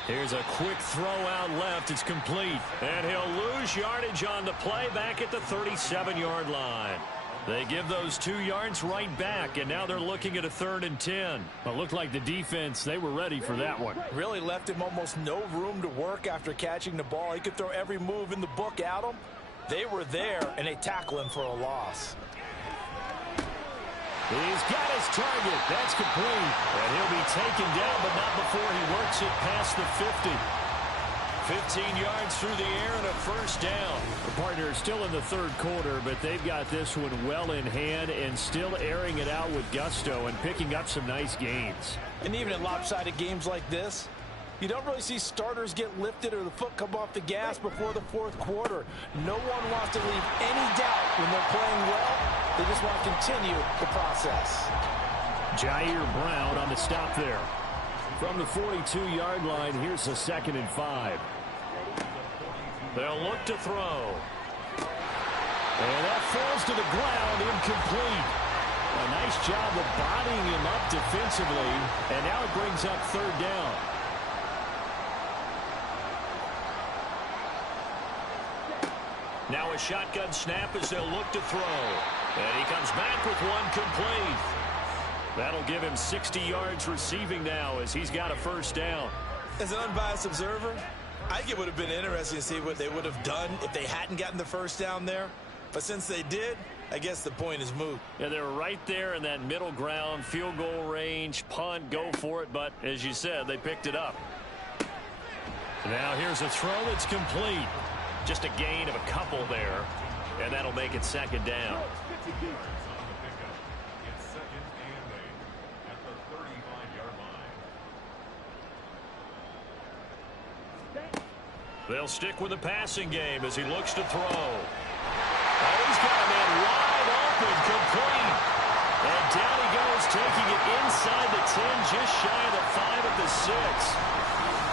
Here's a quick throw out left. It's complete. And he'll lose yardage on the play back at the 37-yard line. They give those 2 yards right back, and now they're looking at a 3rd and 10. It looked like the defense, they were ready for that one. Really left him almost no room to work after catching the ball. He could throw every move in the book at him. They were there, and they tackle him for a loss. He's got his target. That's complete. And he'll be taken down, but not before he works it past the 50. 15 yards through the air and a 1st down. The partner is still in the 3rd quarter, but they've got this one well in hand and still airing it out with gusto and picking up some nice gains. And even in lopsided games like this, you don't really see starters get lifted or the foot come off the gas before the 4th quarter. No one wants to leave any doubt when they're playing well. They just want to continue the process. Jair Brown on the stop there. From the 42-yard line, here's a 2nd and 5. They'll look to throw. And that falls to the ground, incomplete. A nice job of bodying him up defensively, and now it brings up 3rd down. Now a shotgun snap as they'll look to throw. And he comes back with one complete. That'll give him 60 yards receiving now as he's got a 1st down. As an unbiased observer, I think it would have been interesting to see what they would have done if they hadn't gotten the 1st down there. But since they did, I guess the point is moot. Yeah, they were right there in that middle ground, field goal range, punt, go for it. But as you said, they picked it up. Now here's a throw that's complete. Just a gain of a couple there, and that'll make it 2nd down. They'll stick with the passing game as he looks to throw. Oh, he's got a man wide open, complete. And down he goes, taking it inside the 10, just shy of the 5 at the 6.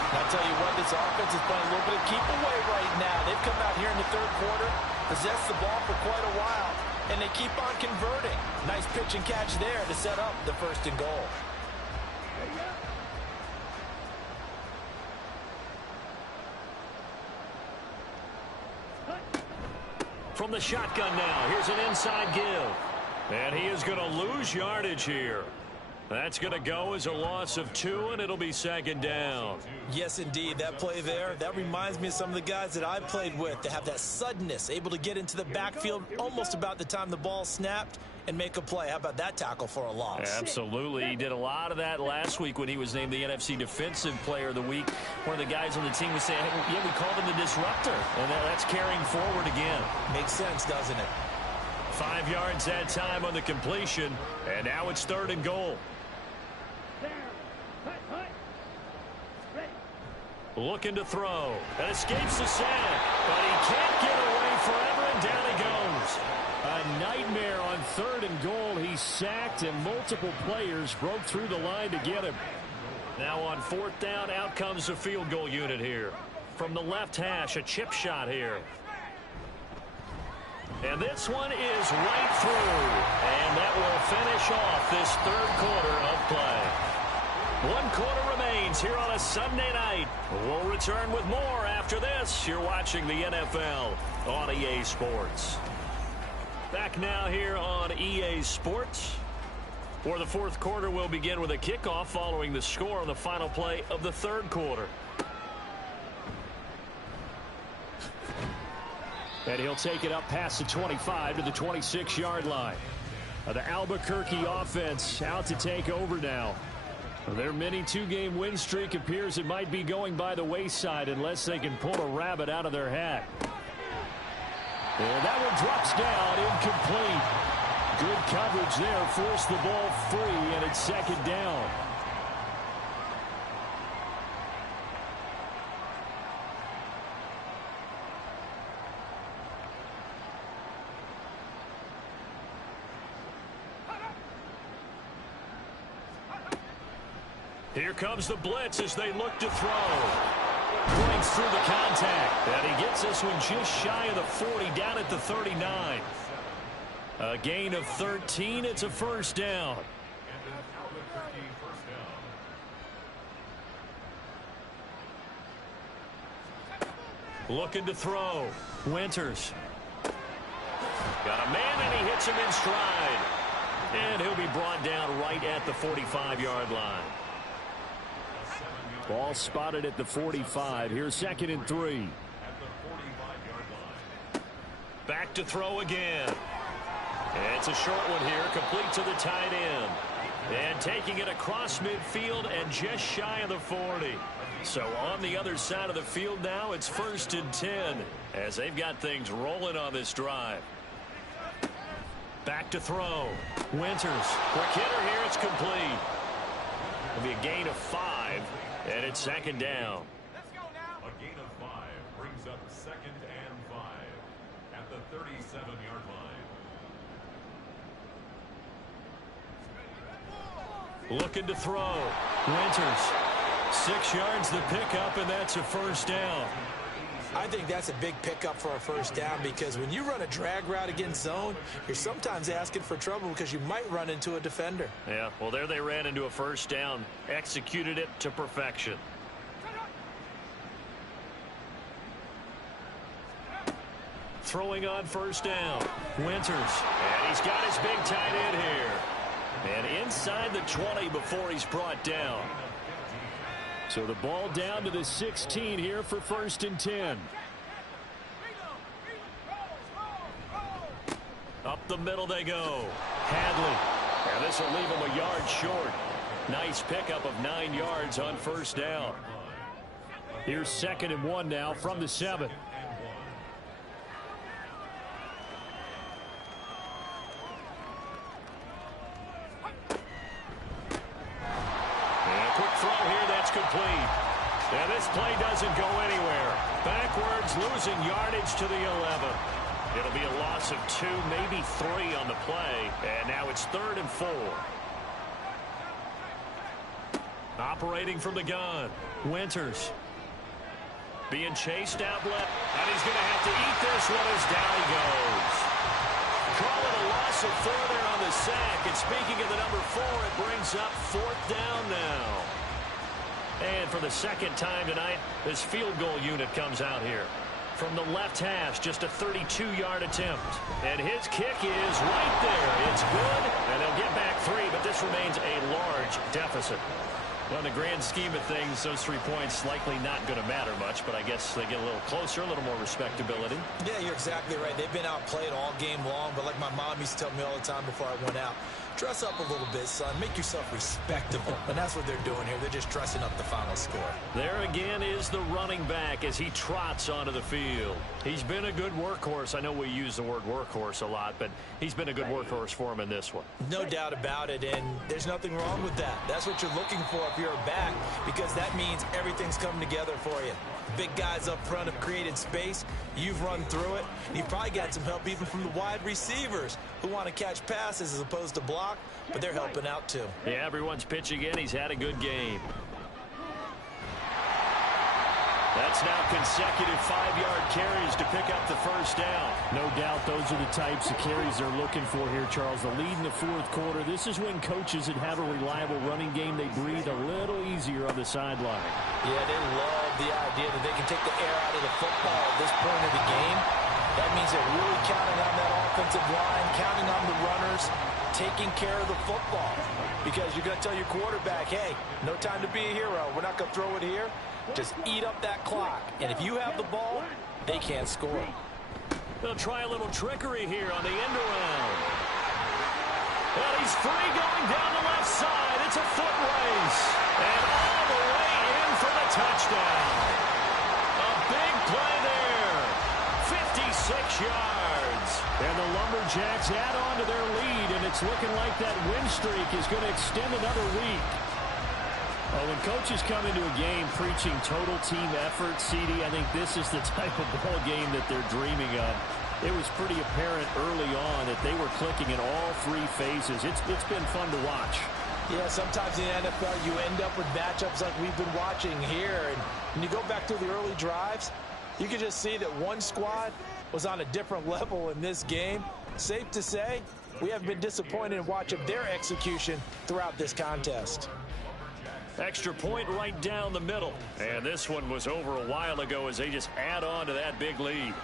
I'll tell you what, this offense is playing a little bit of keep away right now. They've come out here in the 3rd quarter, possessed the ball for quite a while, and they keep on converting. Nice pitch and catch there to set up the 1st and goal. From the shotgun now, here's an inside give. And he is going to lose yardage here. That's going to go as a loss of 2, and it'll be 2nd down. Yes, indeed. That play there, that reminds me of some of the guys that I played with. They have that suddenness, able to get into the backfield almost about the time the ball snapped and make a play. How about that tackle for a loss? Absolutely. He did a lot of that last week when he was named the NFC Defensive Player of the Week. One of the guys on the team was saying, hey, yeah, we called him the disruptor. And that's carrying forward again. Makes sense, doesn't it? 5 yards that time on the completion, and now it's 3rd and goal. Looking to throw. And escapes the sack. But he can't get away forever, and down he goes. A nightmare on 3rd and goal. He sacked, and multiple players broke through the line to get him. Now on 4th down, out comes the field goal unit here. from the left hash, a chip shot here. And this one is right through. And that will finish off this third quarter of play. 1 quarter remains here on a Sunday night. We'll return with more after this. You're watching the NFL on EA Sports. Back now here on EA Sports. For the fourth quarter, we'll begin with a kickoff following the score on the final play of the third quarter. And he'll take it up past the 25 to the 26-yard line. The Albuquerque offense out to take over now. Their mini 2-game win streak appears it might be going by the wayside unless they can pull a rabbit out of their hat. And that one drops down, incomplete. Good coverage there, forced the ball free, and it's second down. Here comes the blitz as they look to throw. Breaks through the contact. And he gets this one just shy of the 40, down at the 39. A gain of 13. It's a first down. Looking to throw. Winters. Got a man, and he hits him in stride. And he'll be brought down right at the 45-yard line. Ball spotted at the 45. Here's 2nd and 3. Back to throw again. It's a short one here, complete to the tight end. And taking it across midfield and just shy of the 40. So on the other side of the field now, it's 1st and 10 as they've got things rolling on this drive. Back to throw. Winters. Quick hitter here. It's complete. It'll be a gain of 5. And it's 2nd down. Let's go now. A gain of 5 brings up 2nd and 5 at the 37-yard line. Looking to throw. Winters. 6 yards the pickup, and that's a first down. I think that's a big pickup for a first down because when you run a drag route against zone, you're sometimes asking for trouble because you might run into a defender. Yeah, well, there they ran into a first down, executed it to perfection. Throwing on first down. Winters. And he's got his big tight end here. And inside the 20 before he's brought down. So the ball down to the 16 here for 1st and 10. Up the middle they go. Hadley. And this will leave him a yard short. Nice pickup of 9 yards on first down. Here's 2nd and 1 now from the 7. Complete. And this play doesn't go anywhere. Backwards, losing yardage to the 11. It'll be a loss of 2, maybe 3 on the play. And now it's 3rd and 4. Operating from the gun. Winters. Being chased out left. And he's going to have to eat this one as down he goes. Call it a loss of 4 there on the sack. And speaking of the number 4, it brings up 4th down now. And for the 2nd time tonight, this field goal unit comes out here. From the left hash, just a 32-yard attempt. And his kick is right there. It's good, and they'll get back 3, but this remains a large deficit. Well, in the grand scheme of things, those 3 points likely not going to matter much, but I guess they get a little closer, a little more respectability. Yeah, you're exactly right. They've been outplayed all game long, but like my mom used to tell me all the time before I went out, dress up a little bit, son. Make yourself respectable. And that's what they're doing here. They're just dressing up the final score. There again is the running back as he trots onto the field. He's been a good workhorse. I know we use the word workhorse a lot, but he's been a good workhorse for him in this one. No doubt about it, and there's nothing wrong with that. That's what you're looking for if you're a back, because that means everything's coming together for you. Big guys up front have created space. You've run through it. You've probably got some help even from the wide receivers who want to catch passes as opposed to block, but they're helping out too. Yeah, everyone's pitching in. He's had a good game. That's now consecutive 5-yard carries to pick up the first down. No doubt those are the types of carries they're looking for here, Charles. The lead in the fourth quarter. This is when coaches that have a reliable running game, they breathe a little easier on the sideline. Yeah, they love the idea that they can take the air out of the football at this point of the game. That means they're really counting on that offensive line, counting on the runners, taking care of the football. Because you're going to tell your quarterback, hey, no time to be a hero. We're not going to throw it here. Just eat up that clock. And if you have the ball, they can't score. They'll try a little trickery here on the end around. Well, he's free going down the left side. It's a foot race. And all the way in for the touchdown. A big play there. 56 yards. And the Lumberjacks add on to their lead, and it's looking like that win streak is going to extend another week. Well, when coaches come into a game preaching total team effort, CD, I think this is the type of ball game that they're dreaming of. It was pretty apparent early on that they were clicking in all three phases. It's been fun to watch. Yeah, sometimes in the NFL you end up with matchups like we've been watching here. And when you go back to the early drives, you can just see that one squad was on a different level in this game. Safe to say, we haven't been disappointed in watching their execution throughout this contest. Extra point right down the middle. And this one was over a while ago as they just add on to that big lead.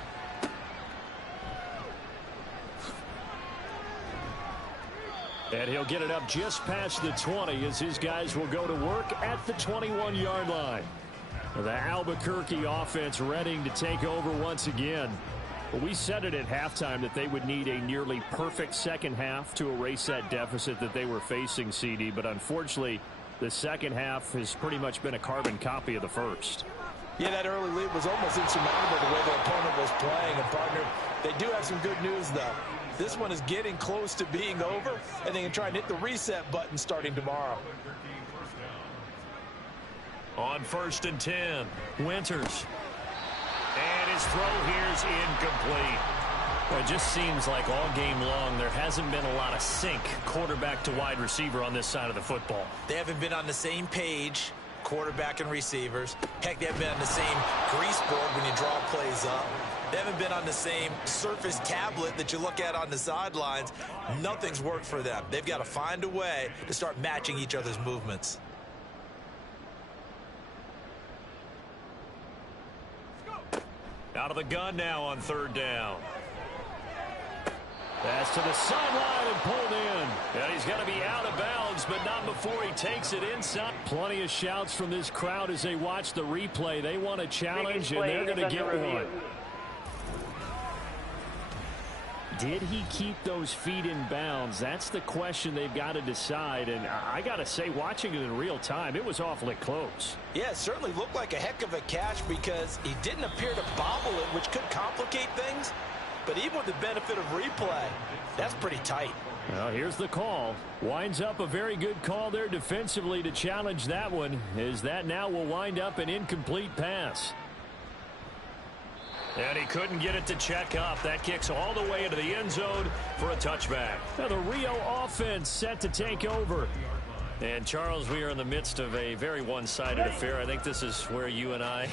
And he'll get it up just past the 20 as his guys will go to work at the 21-yard line. The Albuquerque offense ready to take over once again. We said it at halftime that they would need a nearly perfect second half to erase that deficit that they were facing, CD. But unfortunately, the second half has pretty much been a carbon copy of the first. Yeah, that early lead was almost insurmountable the way the opponent was playing. And, partner, they do have some good news, though. This one is getting close to being over, and they can try and hit the reset button starting tomorrow. On 1st and 10, Winters. And his throw here is incomplete. Well, it just seems like all game long there hasn't been a lot of sync quarterback to wide receiver on this side of the football. They haven't been on the same page, quarterback and receivers. Heck, they haven't been on the same grease board when you draw plays up. They haven't been on the same surface tablet that you look at on the sidelines. Nothing's worked for them. They've got to find a way to start matching each other's movements. Out of the gun now on 3rd down. Pass to the sideline and pulled in. And he's going to be out of bounds, but not before he takes it inside. Plenty of shouts from this crowd as they watch the replay. They want a challenge, and they're going to get one. Did he keep those feet in bounds? That's the question they've got to decide. And I got to say, watching it in real time, it was awfully close. Yeah, it certainly looked like a heck of a catch because he didn't appear to bobble it, which could complicate things. But even with the benefit of replay, that's pretty tight. Well, here's the call. Winds up a very good call there defensively to challenge that one, as that now will wind up an incomplete pass. And he couldn't get it to check up. That kicks all the way into the end zone for a touchback. Now the Rio offense set to take over. And, Charles, we are in the midst of a very one-sided affair. I think this is where you and I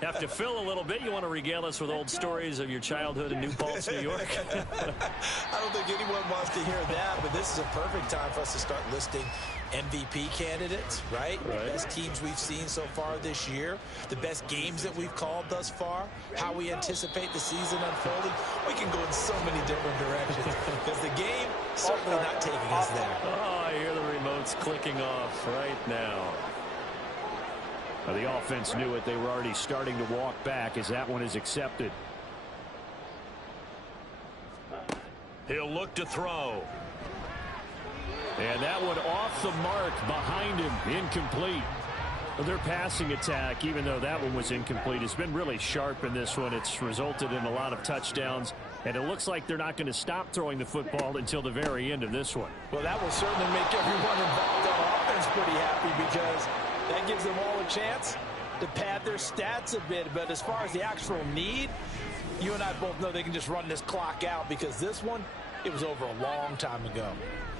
have to fill a little bit. You want to regale us with old stories of your childhood in New Paltz, New York? I don't think anyone wants to hear that, but this is a perfect time for us to start listing MVP candidates, right? The best teams we've seen so far this year, the best games that we've called thus far, how we anticipate the season unfolding. We can go in so many different directions because the game certainly not taking us there. Oh, I hear the remotes clicking off right now. Well, the offense knew it. They were already starting to walk back as that one is accepted. He'll look to throw. And that one off the mark behind him, incomplete. Well, their passing attack, even though that one was incomplete, has been really sharp in this one. It's resulted in a lot of touchdowns, and it looks like they're not going to stop throwing the football until the very end of this one. Well, that will certainly make everyone involved on offense pretty happy because that gives them all a chance to pad their stats a bit. But as far as the actual need, you and I both know they can just run this clock out because this one, it was over a long time ago.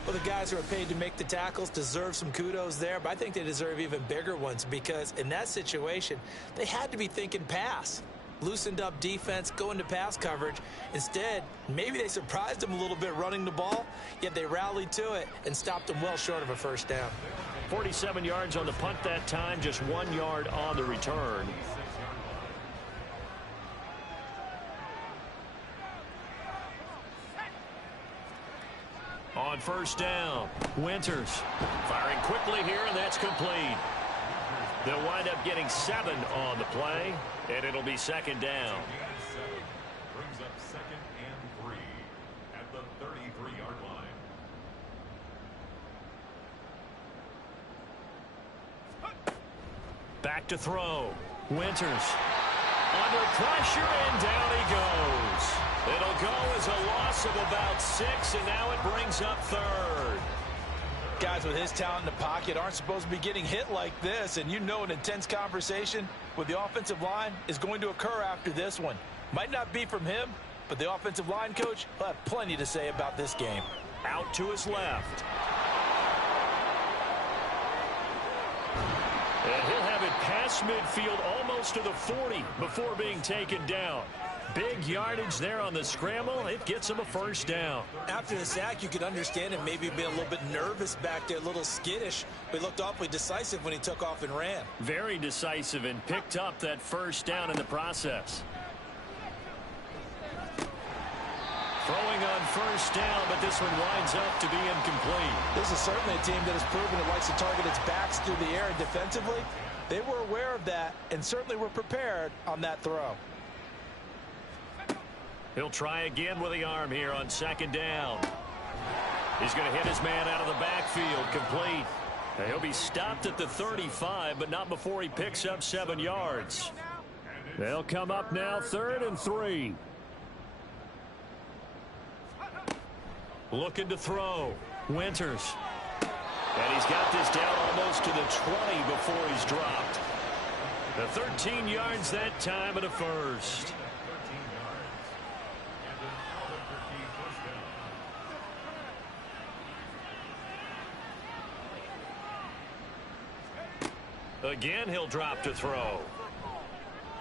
Well, the guys who are paid to make the tackles deserve some kudos there, but I think they deserve even bigger ones because in that situation, they had to be thinking pass. Loosened up defense, going to pass coverage. Instead, maybe they surprised them a little bit running the ball, yet they rallied to it and stopped them well short of a first down. 47 yards on the punt that time, just 1 yard on the return. On first down, Winters firing quickly here, and that's complete. They'll wind up getting 7 on the play, and it'll be second down. Brings up 2nd and 3 at the 33-yard line. Back to throw. Winters under pressure, and down he goes. It'll go as a loss of about 6, and now it brings up 3rd. Guys with his talent in the pocket aren't supposed to be getting hit like this, and you know an intense conversation with the offensive line is going to occur after this one. Might not be from him, but the offensive line coach will have plenty to say about this game. Out to his left. And he'll have it past midfield almost to the 40 before being taken down. Big yardage there on the scramble. It gets him a first down. After the sack, you could understand him maybe being a little bit nervous back there, a little skittish. But he looked awfully decisive when he took off and ran. Very decisive and picked up that first down in the process. Throwing on first down, but this one winds up to be incomplete. This is certainly a team that has proven it likes to target its backs through the air and defensively. They were aware of that and certainly were prepared on that throw. He'll try again with the arm here on second down. He's going to hit his man out of the backfield, complete. Now he'll be stopped at the 35, but not before he picks up 7 yards. They'll come up now 3rd and 3. Looking to throw. Winters. And he's got this down almost to the 20 before he's dropped. The 13 yards that time and a first. Again, he'll drop to throw.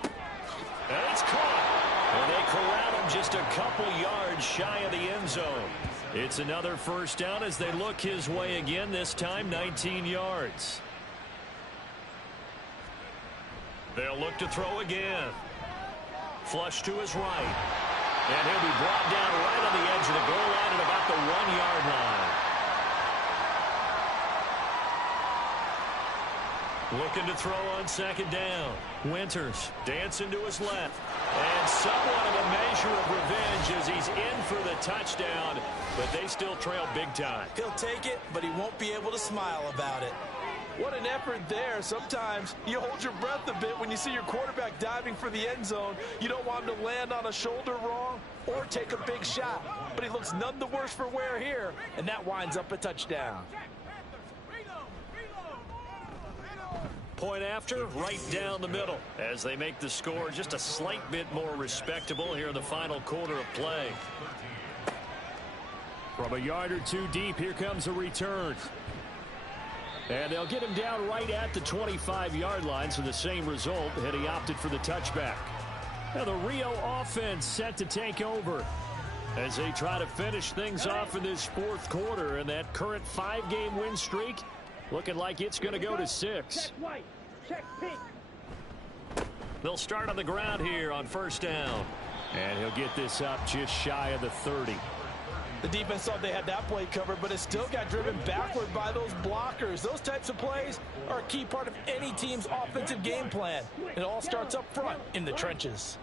And it's caught. And they corral him just a couple yards shy of the end zone. It's another first down as they look his way again, this time 19 yards. They'll look to throw again. Flush to his right. And he'll be brought down right on the edge of the goal line at about the 1-yard line. Looking to throw on second down. Winters dancing to his left. And somewhat of a measure of revenge as he's in for the touchdown, but they still trail big time. He'll take it, but he won't be able to smile about it. What an effort there. Sometimes you hold your breath a bit when you see your quarterback diving for the end zone. You don't want him to land on a shoulder wrong or take a big shot. But he looks none the worse for wear here, and that winds up a touchdown. Point after, right down the middle, as they make the score just a slight bit more respectable here in the final quarter of play. From a yard or two deep, here comes a return. And they'll get him down right at the 25-yard line, so the same result, and he opted for the touchback. Now the Rio offense set to take over as they try to finish things off in this fourth quarter, and that current 5-game win streak looking like it's going to go to 6. They'll start on the ground here on first down. And he'll get this up just shy of the 30. The defense thought they had that play covered, but it still got driven backward by those blockers. Those types of plays are a key part of any team's offensive game plan. It all starts up front in the trenches.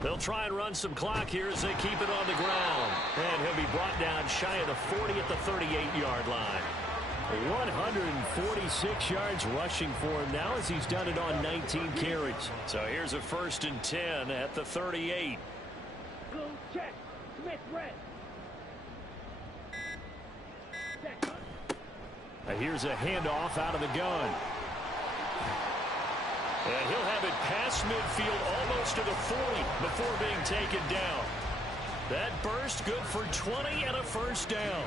They'll try and run some clock here as they keep it on the ground. And he'll be brought down shy of the 40 at the 38-yard line. 146 yards rushing for him now as he's done it on 19 carries. So here's a 1st and 10 at the 38. Check. Smith red. Here's a handoff out of the gun. And he'll have it past midfield almost to the 40 before being taken down. That burst good for 20 and a first down.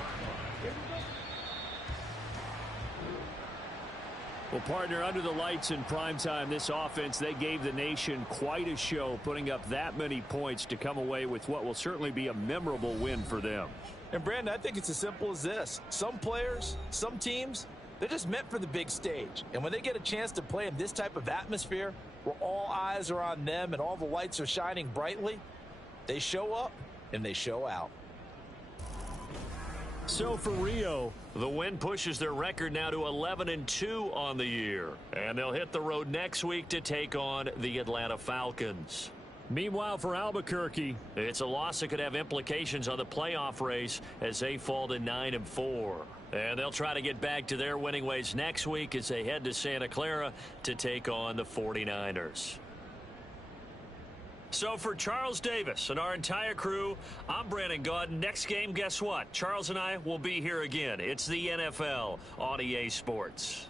Well, partner, under the lights in primetime, this offense, they gave the nation quite a show, putting up that many points to come away with what will certainly be a memorable win for them. And, Brandon, I think it's as simple as this. Some players, some teams, they're just meant for the big stage. And when they get a chance to play in this type of atmosphere, where all eyes are on them and all the lights are shining brightly, they show up and they show out. So for Rio, the win pushes their record now to 11-2 on the year. And they'll hit the road next week to take on the Atlanta Falcons. Meanwhile, for Albuquerque, it's a loss that could have implications on the playoff race as they fall to 9-4. And they'll try to get back to their winning ways next week as they head to Santa Clara to take on the 49ers. So for Charles Davis and our entire crew, I'm Brandon Gaudin. Next game, guess what? Charles and I will be here again. It's the NFL on EA Sports.